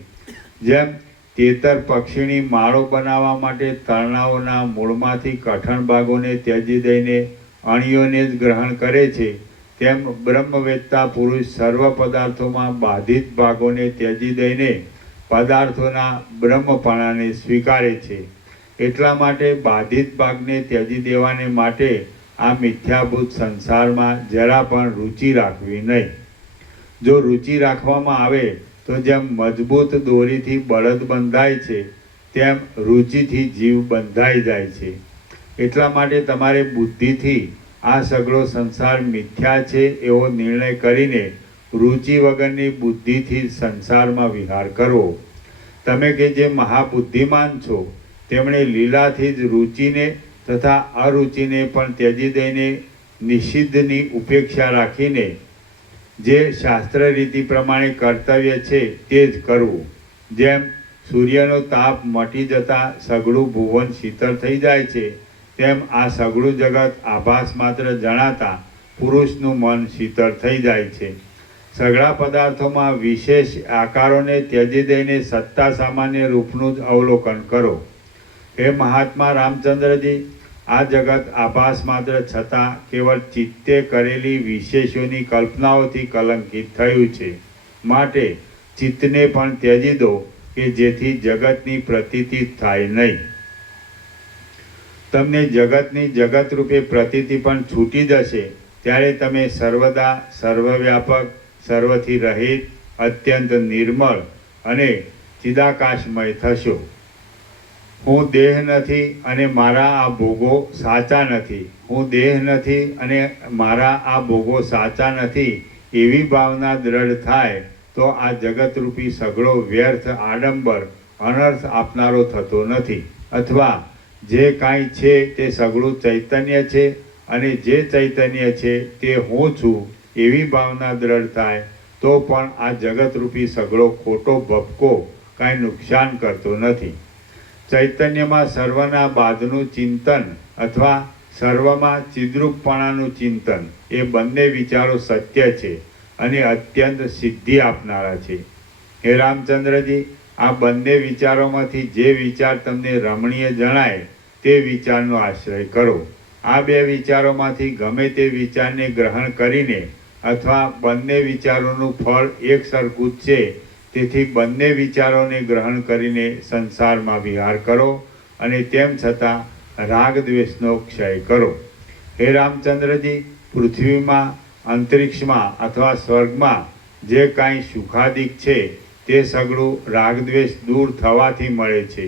જેમ તેતર પક્ષીની માળો બનાવવા માટે તરણાઓના મૂળમાંથી કઠણ ભાગોને ત્યજી દઈને અણીઓને જ ગ્રહણ કરે છે, તેમ બ્રહ્મવેત્તા પુરુષ સર્વ પદાર્થોમાં બાધિત ભાગોને ત્યજી દઈને પદાર્થોના બ્રહ્મપણાને સ્વીકારે છે. એટલા માટે બાધિત ભાગને ત્યજી દેવાને માટે આ મિથ્યાભૂત સંસારમાં જરા પણ રુચિ રાખવી નહીં. જો રુચિ રાખવામાં આવે તો જેમ મજબૂત દોરીથી બળદ બંધાય છે તેમ રુચિથી જીવ બંધાઈ જાય છે. એટલા માટે તમારે બુદ્ધિથી આ સગળો સંસાર મિથ્યા છે એવો નિર્ણય કરીને રુચિ વગરની બુદ્ધિથી સંસારમાં વિહાર કરવો. તમે કે જે મહાબુદ્ધિમાન છો તેમણે લીલાથી જ રુચિને તથા અરુચિને પણ ત્યજી દઈને નિષિદ્ધની ઉપેક્ષા રાખીને જે શાસ્ત્ર રીતિ પ્રમાણે કર્તવ્ય છે તે જ કરવું. જેમ સૂર્યનો તાપ મટી જતાં સઘળું ભુવન શીતળ થઈ જાય છે, તેમ આ સઘળું જગત આભાસ માત્ર જણાતા પુરુષનું મન શીતળ થઈ જાય છે. સઘળા પદાર્થોમાં વિશેષ આકારોને ત્યજી દઈને સત્તા સામાન્ય રૂપનું જ અવલોકન કરો. હે મહાત્મા રામચંદ્રજી, આ જગત આભાસ માત્ર છતાં કેવળ ચિત્તે કરેલી વિશેષોની કલ્પનાઓથી કલંકિત થયું છે. માટે ચિત્તને પણ ત્યજી દો કે જેથી જગતની પ્રતીતિ થાય નહીં. તમને જગતની જગતરૂપે પ્રતીતિ પણ છૂટી જશે ત્યારે તમે સર્વદા સર્વવ્યાપક, સર્વથી રહિત, અત્યંત નિર્મળ અને ચિદાકાશમય થશો. હું દેહ નથી અને મારા આ ભોગો સાચા નથી. હું દેહ નથી અને મારા આ ભોગો સાચા નથી એવી ભાવના દ્રઢ થાય તો આ જગતરૂપી સઘળો વ્યર્થ આડંબર અનર્થ આપનારો થતો નથી. અથવા જે કાંઈ છે તે સઘળું ચૈતન્ય છે અને જે ચૈતન્ય છે તે હું છું એવી ભાવના દ્રઢ થાય તો પણ આ જગતરૂપી સઘળો ખોટો ભપકો કાંઈ નુકસાન કરતો નથી. ચૈતન્યમાં સર્વના બાદનું ચિંતન અથવા સર્વમાં ચિદ્રૂપપણાનું ચિંતન એ બંને વિચારો સત્ય છે અને અત્યંત સિદ્ધિ આપનારા છે. હે રામચંદ્રજી, આ બંને વિચારોમાંથી જે વિચાર તમને રમણીય જણાય તે વિચારનો આશ્રય કરો. આ બે વિચારોમાંથી ગમે તે વિચારને ગ્રહણ કરીને અથવા બંને વિચારોનું ફળ એક સરખું જ છે તેથી બંને વિચારોને ગ્રહણ કરીને સંસારમાં વિહાર કરો અને તેમ છતાં રાગ દ્વેષનો ક્ષય કરો. હે રામચંદ્રજી, પૃથ્વીમાં, અંતરિક્ષમાં અથવા સ્વર્ગમાં જે કાંઈ સુખાદિક છે તે સઘળું રાગદ્વેષ દૂર થવાથી મળે છે.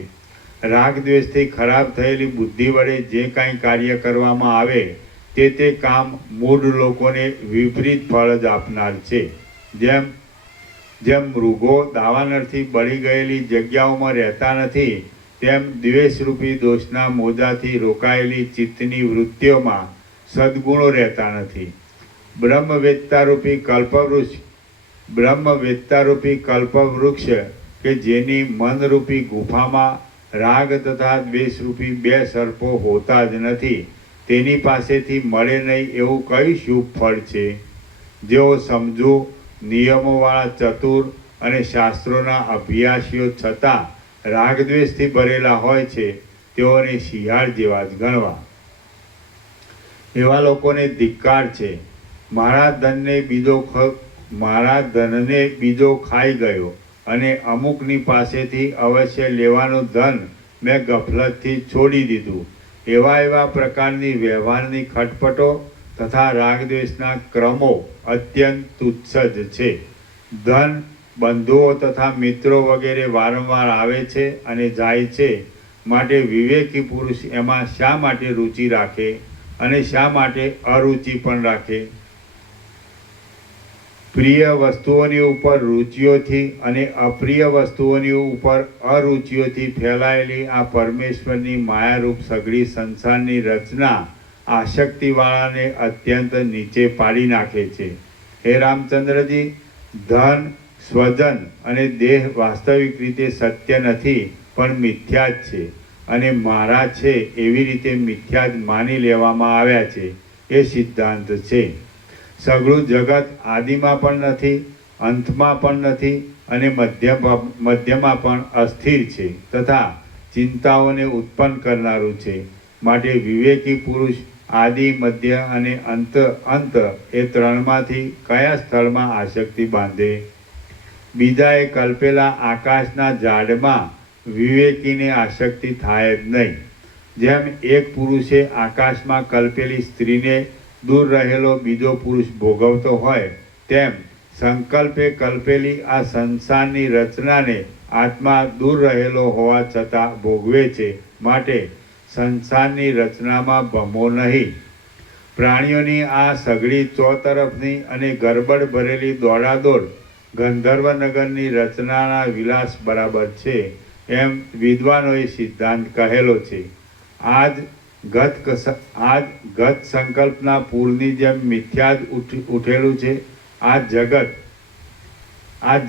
રાગદ્વેષથી ખરાબ થયેલી બુદ્ધિ વડે જે કાંઈ કાર્ય કરવામાં આવે તે કામ મૂળ લોકોને વિપરીત ફળ જ આપનાર છે. જેમ મૃગો દાવાનળથી બળી ગયેલી જગ્યાઓમાં રહેતા નથી, તેમ દ્વેષરૂપી દોષના મોજાથી રોકાયેલી ચિત્તની વૃત્તિઓમાં સદ્ગુણો રહેતા નથી. બ્રહ્મવેત્તારૂપી કલ્પવૃક્ષ કે જેની મનરૂપી ગુફામાં રાગ તથા દ્વેષરૂપી બે સર્પો હોતા જ નથી, તેની પાસેથી મળે નહીં એવું કયું શુભ ફળ છે? જેઓ સમજુ, નિયમોવાળા, ચતુર અને શાસ્ત્રોના અભ્યાસીઓ છતાં રાગદ્વેષથી ભરેલા હોય છે તેઓને શિયાળ જેવા જ ગણવા. એવા લોકોને ધિક્કાર છે. મારા ધનને બીજો ખાઈ ગયો અને અમુકની પાસેથી અવશ્ય લેવાનું ધન મેં ગફલતથી છોડી દીધું. એવા પ્રકારની વ્યવહારની ખટપટો તથા રાગદ્વેષના ક્રમો અત્યંત તુચ્છ જ છે. ધન, બંધુઓ તથા મિત્રો વગેરે વારંવાર આવે છે અને જાય છે, માટે વિવેકી પુરુષ એમાં શા માટે રુચિ રાખે અને શા માટે અરુચિ પણ રાખે? પ્રિય વસ્તુઓની ઉપર રુચિઓથી અને અપ્રિય વસ્તુઓની ઉપર અરુચિઓથી ફેલાયેલી આ પરમેશ્વરની માયારૂપ સઘળી સંસારની રચના આસક્તિવાળાને અત્યંત નીચે પાડી નાખે છે. હે રામચંદ્રજી, ધન, સ્વજન અને દેહ વાસ્તવિક રીતે સત્ય નથી, પણ મિથ્યા જ છે અને મારા છે એવી રીતે મિથ્યા જ માની લેવામાં આવ્યા છે. એ સિદ્ધાંત છે. સઘળું જગત આદિમાં પણ નથી, અંતમાં પણ નથી અને મધ્યમાં પણ અસ્થિર છે તથા ચિંતાઓને ઉત્પન્ન કરનારું છે. માટે વિવેકી પુરુષ આદિ, મધ્ય અને અંત એ ત્રણમાંથી કયા સ્થળમાં આસક્તિ બાંધે? બીજાએ કલ્પેલા આકાશના ઝાડમાં વિવેકીને આસક્તિ થાય જ નહીં. જેમ એક પુરુષે આકાશમાં કલ્પેલી સ્ત્રીને દૂર રહેલો બીજો પુરુષ ભોગવતો હોય, તેમ સંકલ્પે કલ્પેલી આ સંસારની રચનાને આત્મા દૂર રહેલો હોવા છતાં ભોગવે છે. માટે સંસારની રચનામાં ભમો નહીં. પ્રાણીઓની આ સઘળી ચોતરફની અને ગરબડ ભરેલી દોડાદોડ ગંધર્વનગરની રચનાના વિલાસ બરાબર છે, એમ વિદ્વાનોએ સિદ્ધાંત કહેલો છે. આજ ગત સંકલ્પના પૂરની જેમ મિથ્યા જ ઉઠેલું છે. આ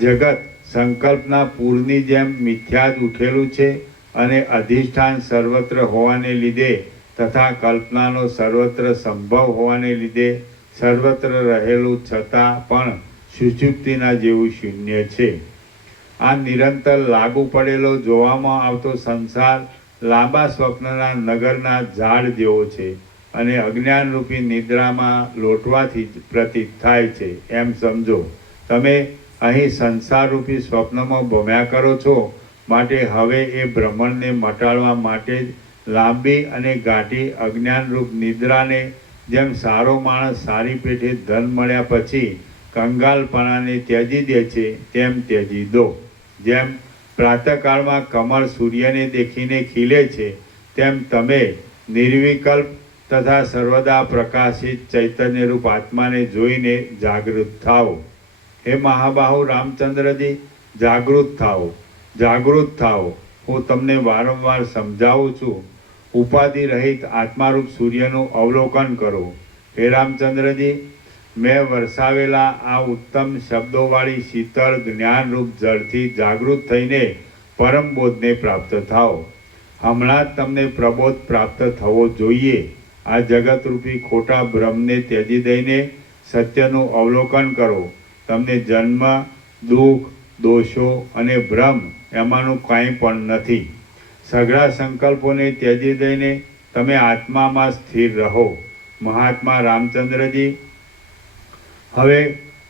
જગત સંકલ્પના પૂરની જેમ મિથ્યા જ ઉઠેલું છે અને અધિષ્ઠાન સર્વત્ર હોવાને લીધે તથા કલ્પનાનો સર્વત્ર સંભવ હોવાને લીધે સર્વત્ર રહેલું છતાં પણ સુષુપ્તિના જેવું શૂન્ય છે. આ નિરંતર લાગુ પડેલો જોવામાં આવતો સંસાર લાંબા સ્વપ્નના નગરના ઝાડ જેવો છે અને અજ્ઞાનરૂપી નિદ્રામાં લોટવાથી જ પ્રતીત થાય છે, એમ સમજો. તમે અહીં સંસારરૂપી સ્વપ્નમાં ભમ્યા કરો છો, માટે હવે એ ભ્રમણને મટાડવા માટે જ લાંબી અને ગાઢી અજ્ઞાનરૂપ નિદ્રાને જેમ સારો માણસ સારી પેઠે ધન મળ્યા પછી કંગાલપણાને ત્યજી દે છે, તેમ ત્યજી દો. જેમ પ્રાતઃકાળમાં કમળ સૂર્યને દેખીને ખીલે છે, તેમ તમે નિર્વિકલ્પ તથા સર્વદા પ્રકાશિત ચૈતન્યરૂપ આત્માને જોઈને જાગૃત થાઓ. હે મહાબાહુ રામચંદ્રજી, જાગૃત થાઓ, જાગૃત થાઓ. હું તમને વારંવાર સમજાવું છું. ઉપાધિ રહિત આત્મારૂપ સૂર્યનું અવલોકન કરો. હે રામચંદ્રજી, મેં વરસાવેલા આ ઉત્તમ શબ્દોવાળી શીતળ જ્ઞાનરૂપ જળથી જાગૃત થઈને પરમબોધને પ્રાપ્ત થાઓ. હમણાં જ તમને પ્રબોધ પ્રાપ્ત થવો જોઈએ. આ જગતરૂપી ખોટા ભ્રમને ત્યજી દઈને સત્યનું અવલોકન કરો. તમને જન્મ, દુઃખ, દોષો અને ભ્રમ એમાંનું કાંઈ પણ નથી. સઘળા સંકલ્પોને ત્યજી દઈને તમે આત્મામાં સ્થિર રહો. મહાત્મા રામચંદ્રજી, હવે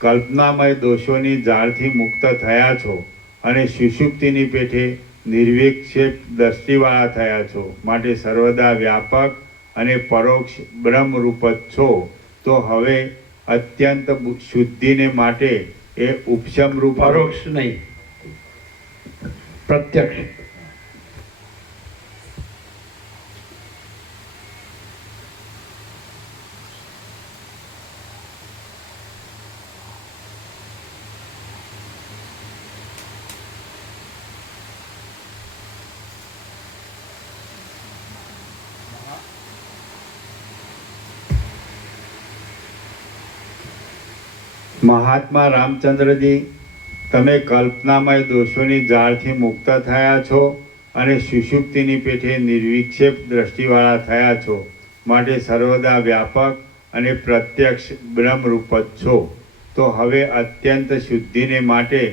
કલ્પનામય દોષોની જાળથી મુક્ત થયા છો અને સુષુપ્તિની પેઠે નિર્વિક્ષેપ દ્રષ્ટિવાળા થયા છો. માટે સર્વદા વ્યાપક અને પરોક્ષ બ્રહ્મરૂપ જ છો. તો હવે અત્યંત શુદ્ધિને માટે એ ઉપશમરૂપ, પરોક્ષ નહીં, પ્રત્યક્ષ. મહાત્મા રામચંદ્રજી, તમે કલ્પનામય દોષોની જાળથી મુક્ત થયા છો અને સુષુપ્તિની પેઠે નિર્વિક્ષેપ દ્રષ્ટિવાળા થયા છો. માટે સર્વદા વ્યાપક અને પ્રત્યક્ષ બ્રહ્મરૂપ જ છો. તો હવે અત્યંત શુદ્ધિને માટે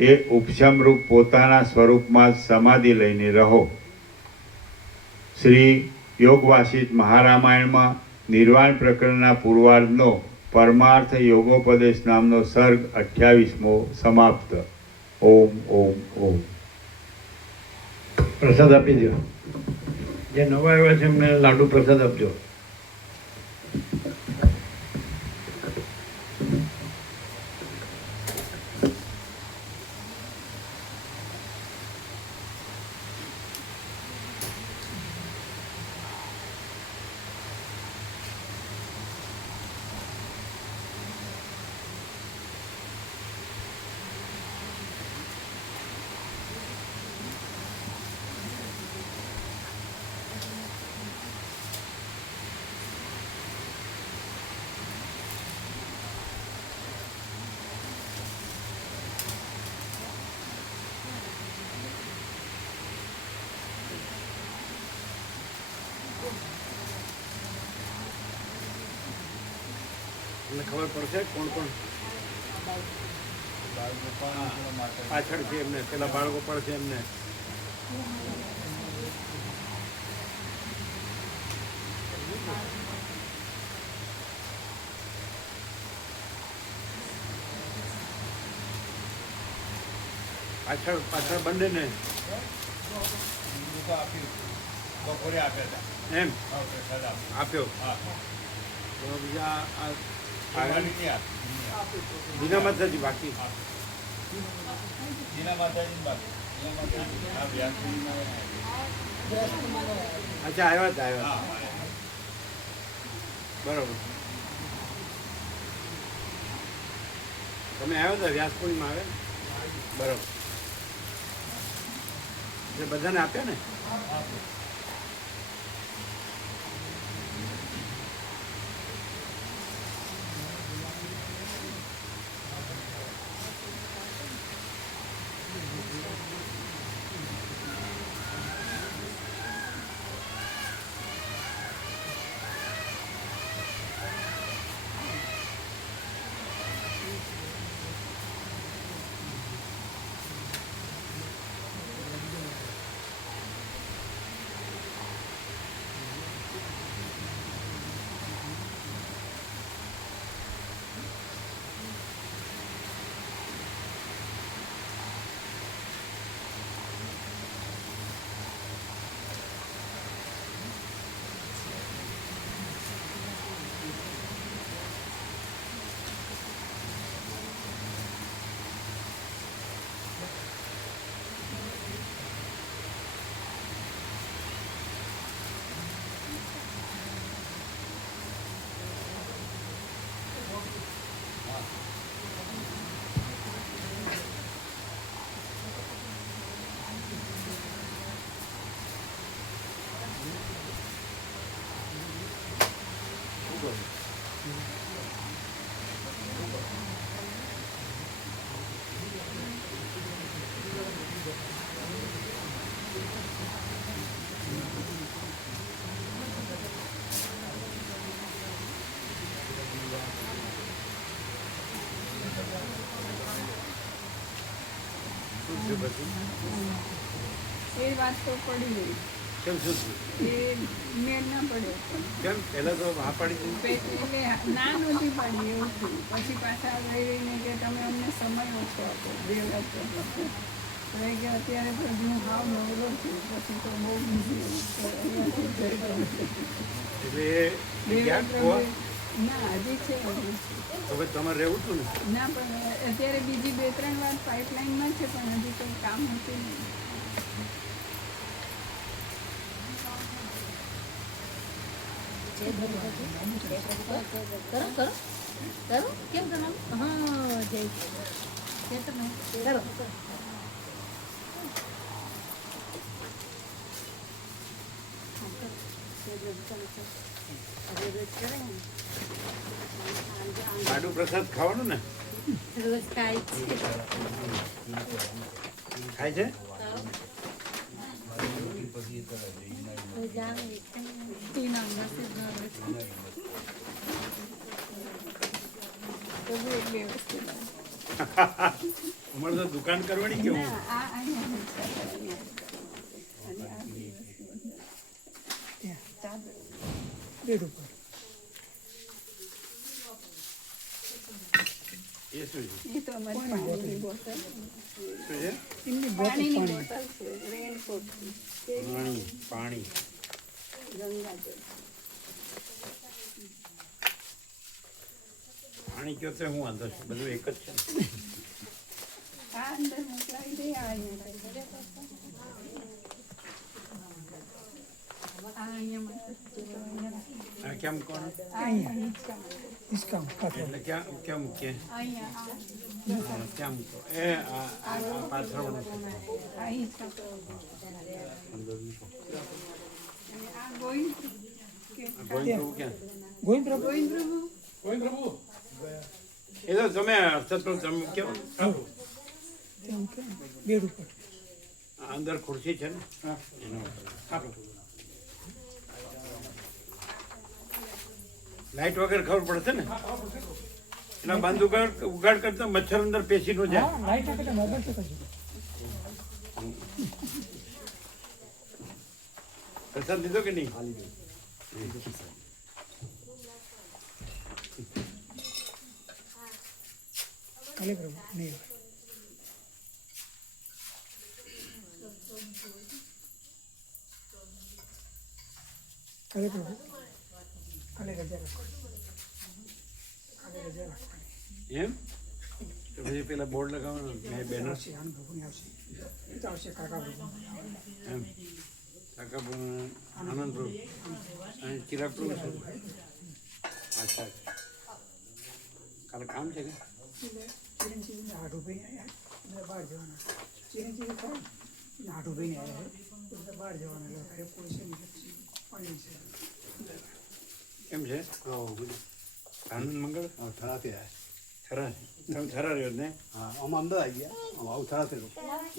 એ ઉપશમરૂપ પોતાના સ્વરૂપમાં સમાધિ લઈને રહો. શ્રી યોગવાસિષ્ઠ મહારામાયણમાં નિર્વાણ પ્રકરણના પૂર્વાર્ધનો પરમાર્થ યોગોપદેશ નામનો સર્ગ 28મો સમાપ્ત. ઓમ ઓમ ઓમ. પ્રસાદ આપી દો. જે નવા આવ્યા છે એમને લાડુ પ્રસાદ આપજો. તમને ખબર પડશે કોણ કોણ પાછળ છે એમને પેલા બાળગોપાળ છે એમને પાછળ પાછળ બંને ને બપોરે આપ્યા હતા એમ પ્રસાદ આપ્યો હા તો બીજા જીના બીના માતાજી બાકી માતાજી બાકી જીના માતાજી હા વ્યાસજીના અચ્છા આવ્યા હતા આવ્યા હા હતા. બરોબર તમે આવ્યા હતા વ્યાસ પૂર્ણિમા આવે બરોબર એટલે બધાને આપ્યા ને શું છે પછી એ વાત તો પડી ગઈ કેમ શું થયું? એ મેળ ના પડ્યો પણ. કેમ પહેલા તો હા પાડી દીધી એટલે ના નહોતી પાડી એવું થયું પછી પાછા લઈ રહીને કે તમે અમને સમય ઓછો આપો 2 વર્ષ રહી ગયા અત્યારે તો હું હાવ નવરો છું પછી તો બહુ બીજી એટલે એ ગયા ગોવા? ના હજી છે હજી છે. તો પછી તમારે રહેવું હતું ને ના પણ અત્યારે બીજી 2-3 વાર પાઇપલાઇનમાં છે પણ હજી કંઈ કામ હતું નહીં. કરો કરો કરો કેમ કરવાનું હા જય કરો લાડુ પ્રસાદ ખાવાનું ને રોજ ખાય છે ખાય છે ટીના મેસેજ ના આવે છે. તો બે વસ્તુ લાવે. અમારે તો દુકાન કરવાની કેવું ના આ અહીંયા હિંસા કરે, અહીંયા અને આ બે વસ્તુ ચાદર એ શું છે એ તો અમારી પાણીની બોટલ શું છે પાણીની બોટલ છે રેનકોટ છે પાણી પાણી ગંગાજળ પાણી કયો તો હું વાંધો છે બધું એક જ છે ને. આ અંદર મોકલાવી દે આ અહીંયા આ કેમ કોણ એટલે ક્યાં ક્યાં મૂકીએ હા, ક્યાં મૂકો એ આ પાછળનું છે અંદર મૂકો. આ ગોવિંદ પ્રભુ ક્યાં એ તો તમે અર્થતંત્ર તમે મૂક્યો આ અંદર ખુરશી છે ને એનો લાઈટ વગર ખબર પડશે ને એના બંધ ઉગાડ કરતા મચ્છર અંદર પેશી નો જાય. લાઈટ નાખે તો મોબાઈલ તો થશે. પ્રસાદ લીધો કે નહીં? કાલે પ્રભુ નહીં કાલે પ્રભુ કાલે રજા રાખો કાલે રજા રાખવાની એમ તો પછી પેલા બોર્ડ લગાવવાનું મેં બેનર આવશે આનું પ્રભુની આવશે એ તો આવશે કાકા પ્રભુ એમ કાકા આનંદ પ્રભુ અને ચિરાગ પ્રભુ છે. અચ્છા કાલે કામ છે કે ચિરંજીવીને હાથ ઉભીને આવ્યા બહાર જવાના ચિરંજીવી ખરા ને હાથ ઉભીને આવ્યા છે એટલે બહાર જવાના એટલે ઘરે કોઈ છે નહીં પાણી છે કેમ છે? આનંદ મંગળ થરાથી આવ્યા. થરા તમે થરા રહ્યો ને? હા આમ અમદાવાદ આવી ગયા. આમ આવું થરાથી રહ્યો.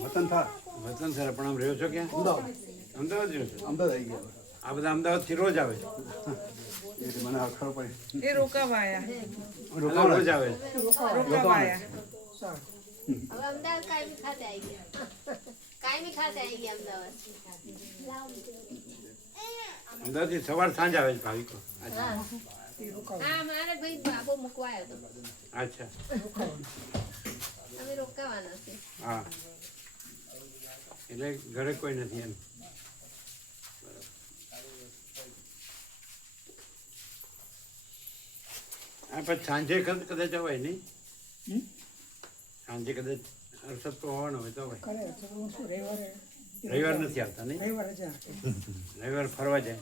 વતન થરા. વતન થરા પણ આમ રહ્યો છો ક્યાં? અમદાવાદ. અમદાવાદ રહ્યો છો? અમદાવાદ આવી ગયા. આ બધા અમદાવાદથી રોજ આવે છે? એટલે મને આ ખબર પડી. એ રોકાવાયા રોજ આવે છે. રોકાવાયા સારું હવે અમદાવાદ કાયમી ખાતે આવી ગયા. કાયમી ખાતે આવી ગયા અમદાવાદ. અમદાવાદથી સવાર સાંજ આવે છે ભાવિકો. અચ્છા હા મારે ભાઈ બાબો મૂકવા આવ્યો હતો. અચ્છા અમે રોકાવાના છે. હા એટલે ઘરે કોઈ નથી એમ. હા પછી સાંજે કદાચ અવાય નહીં? સાંજે કદાચ હર્ષદ તો હોવાનો હોય તો અવાય. કરે તો હું શું રવિવારે રવિવાર નથી આવતા નહીં? રવિવાર રજા રાખે રવિવાર ફરવા જાય.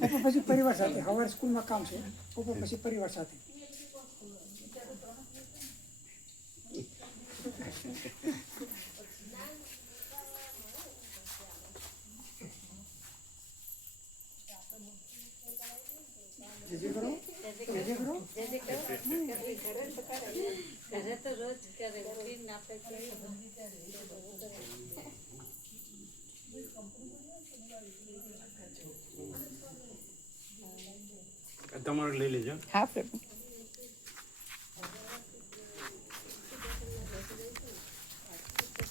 બપોર પછી પરિવાર સાથે સવારે સ્કૂલમાં કામ છે બપોર પછી પરિવાર સાથે જય કરો જય કરો ઘરે તો રોજ કરે ઉઠીને આપણે તમારે લઈ લેજો. હા પ્રભુ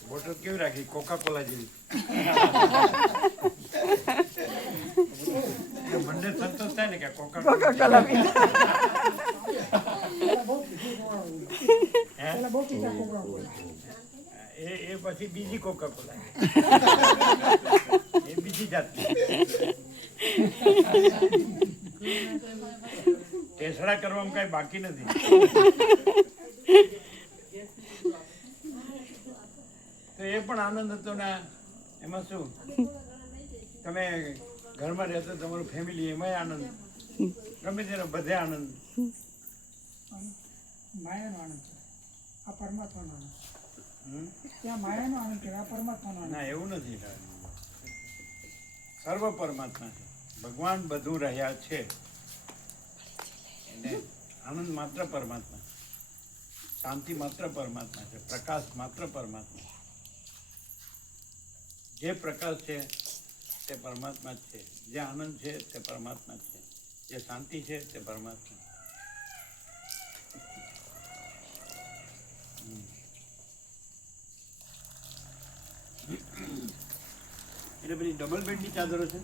બોટલ કેવી રાખી? કોકા કોલા જેવી. મને સંતોષ થાય ને કે કોકા કોલા પીધા પેલા બહુ પીતા કોકરા એ પછી બીજી કોકા કોલા એ બીજી જાતની. ટેસડા કરવામાં કઈ બાકી નથી. તો એ પણ આનંદ હતો ને. એમાં શું તમે ઘરમાં રહેતો તમારું ફેમિલી એમાંય આનંદ, ગમે તેનો બધે આનંદ. માયાનો આનંદ છે આ પરમાત્માનો આનંદ હમ? ત્યાં માયાનો આનંદ કહેવાય આ પરમાત્માનો આનંદ ના એવું નથી. સર્વ પરમાત્મા છે. ભગવાન બધું રહ્યા છે એટલે આનંદ માત્ર પરમાત્મા, શાંતિ માત્ર પરમાત્મા છે, પ્રકાશ માત્ર પરમાત્મા. જે પ્રકાશ છે તે પરમાત્મા જ છે, જે આનંદ છે તે પરમાત્મા જ છે, જે શાંતિ છે તે પરમાત્મા. એટલે બધી ડબલ બેડની ચાદરો છે.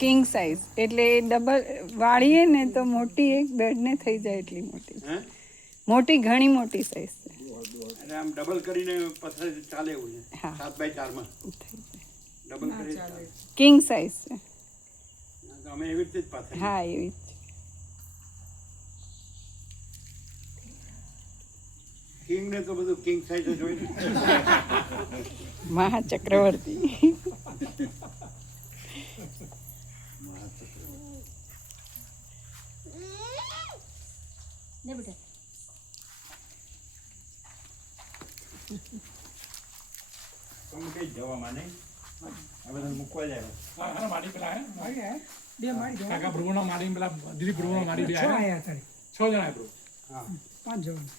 કિંગ સાઇઝ એટલે ડબલ વાળીએ ને તો મોટી એક બેડ ને થઈ જાય એટલી મોટી, હે મોટી ઘણી મોટી સાઇઝ છે. એટલે આમ ડબલ કરીને પથ્થર ચાલે એવું છે. હા. 7x4 માં થઈ જાય. ડબલ કરી ચાલે. કિંગ સાઇઝ છે. અમે એવી રીતે જ પાથર. હા એવી જ છે. કિંગ ને તો બધું કિંગ સાઈઝ જ હોય ને. મહાચક્રવર્તી ને બેટા તમે કઈ જવામાં નહીં, આ બધા મૂકવા જાય. મારા મારી પેલા હે મારી આયા? બે મારી જવા કાકા પ્રભુના મારી પેલા દીદી પ્રભુના મારી બે છ આયા આયા અત્યારે 6 જણા પ્રભુ. હા 5 જવાનું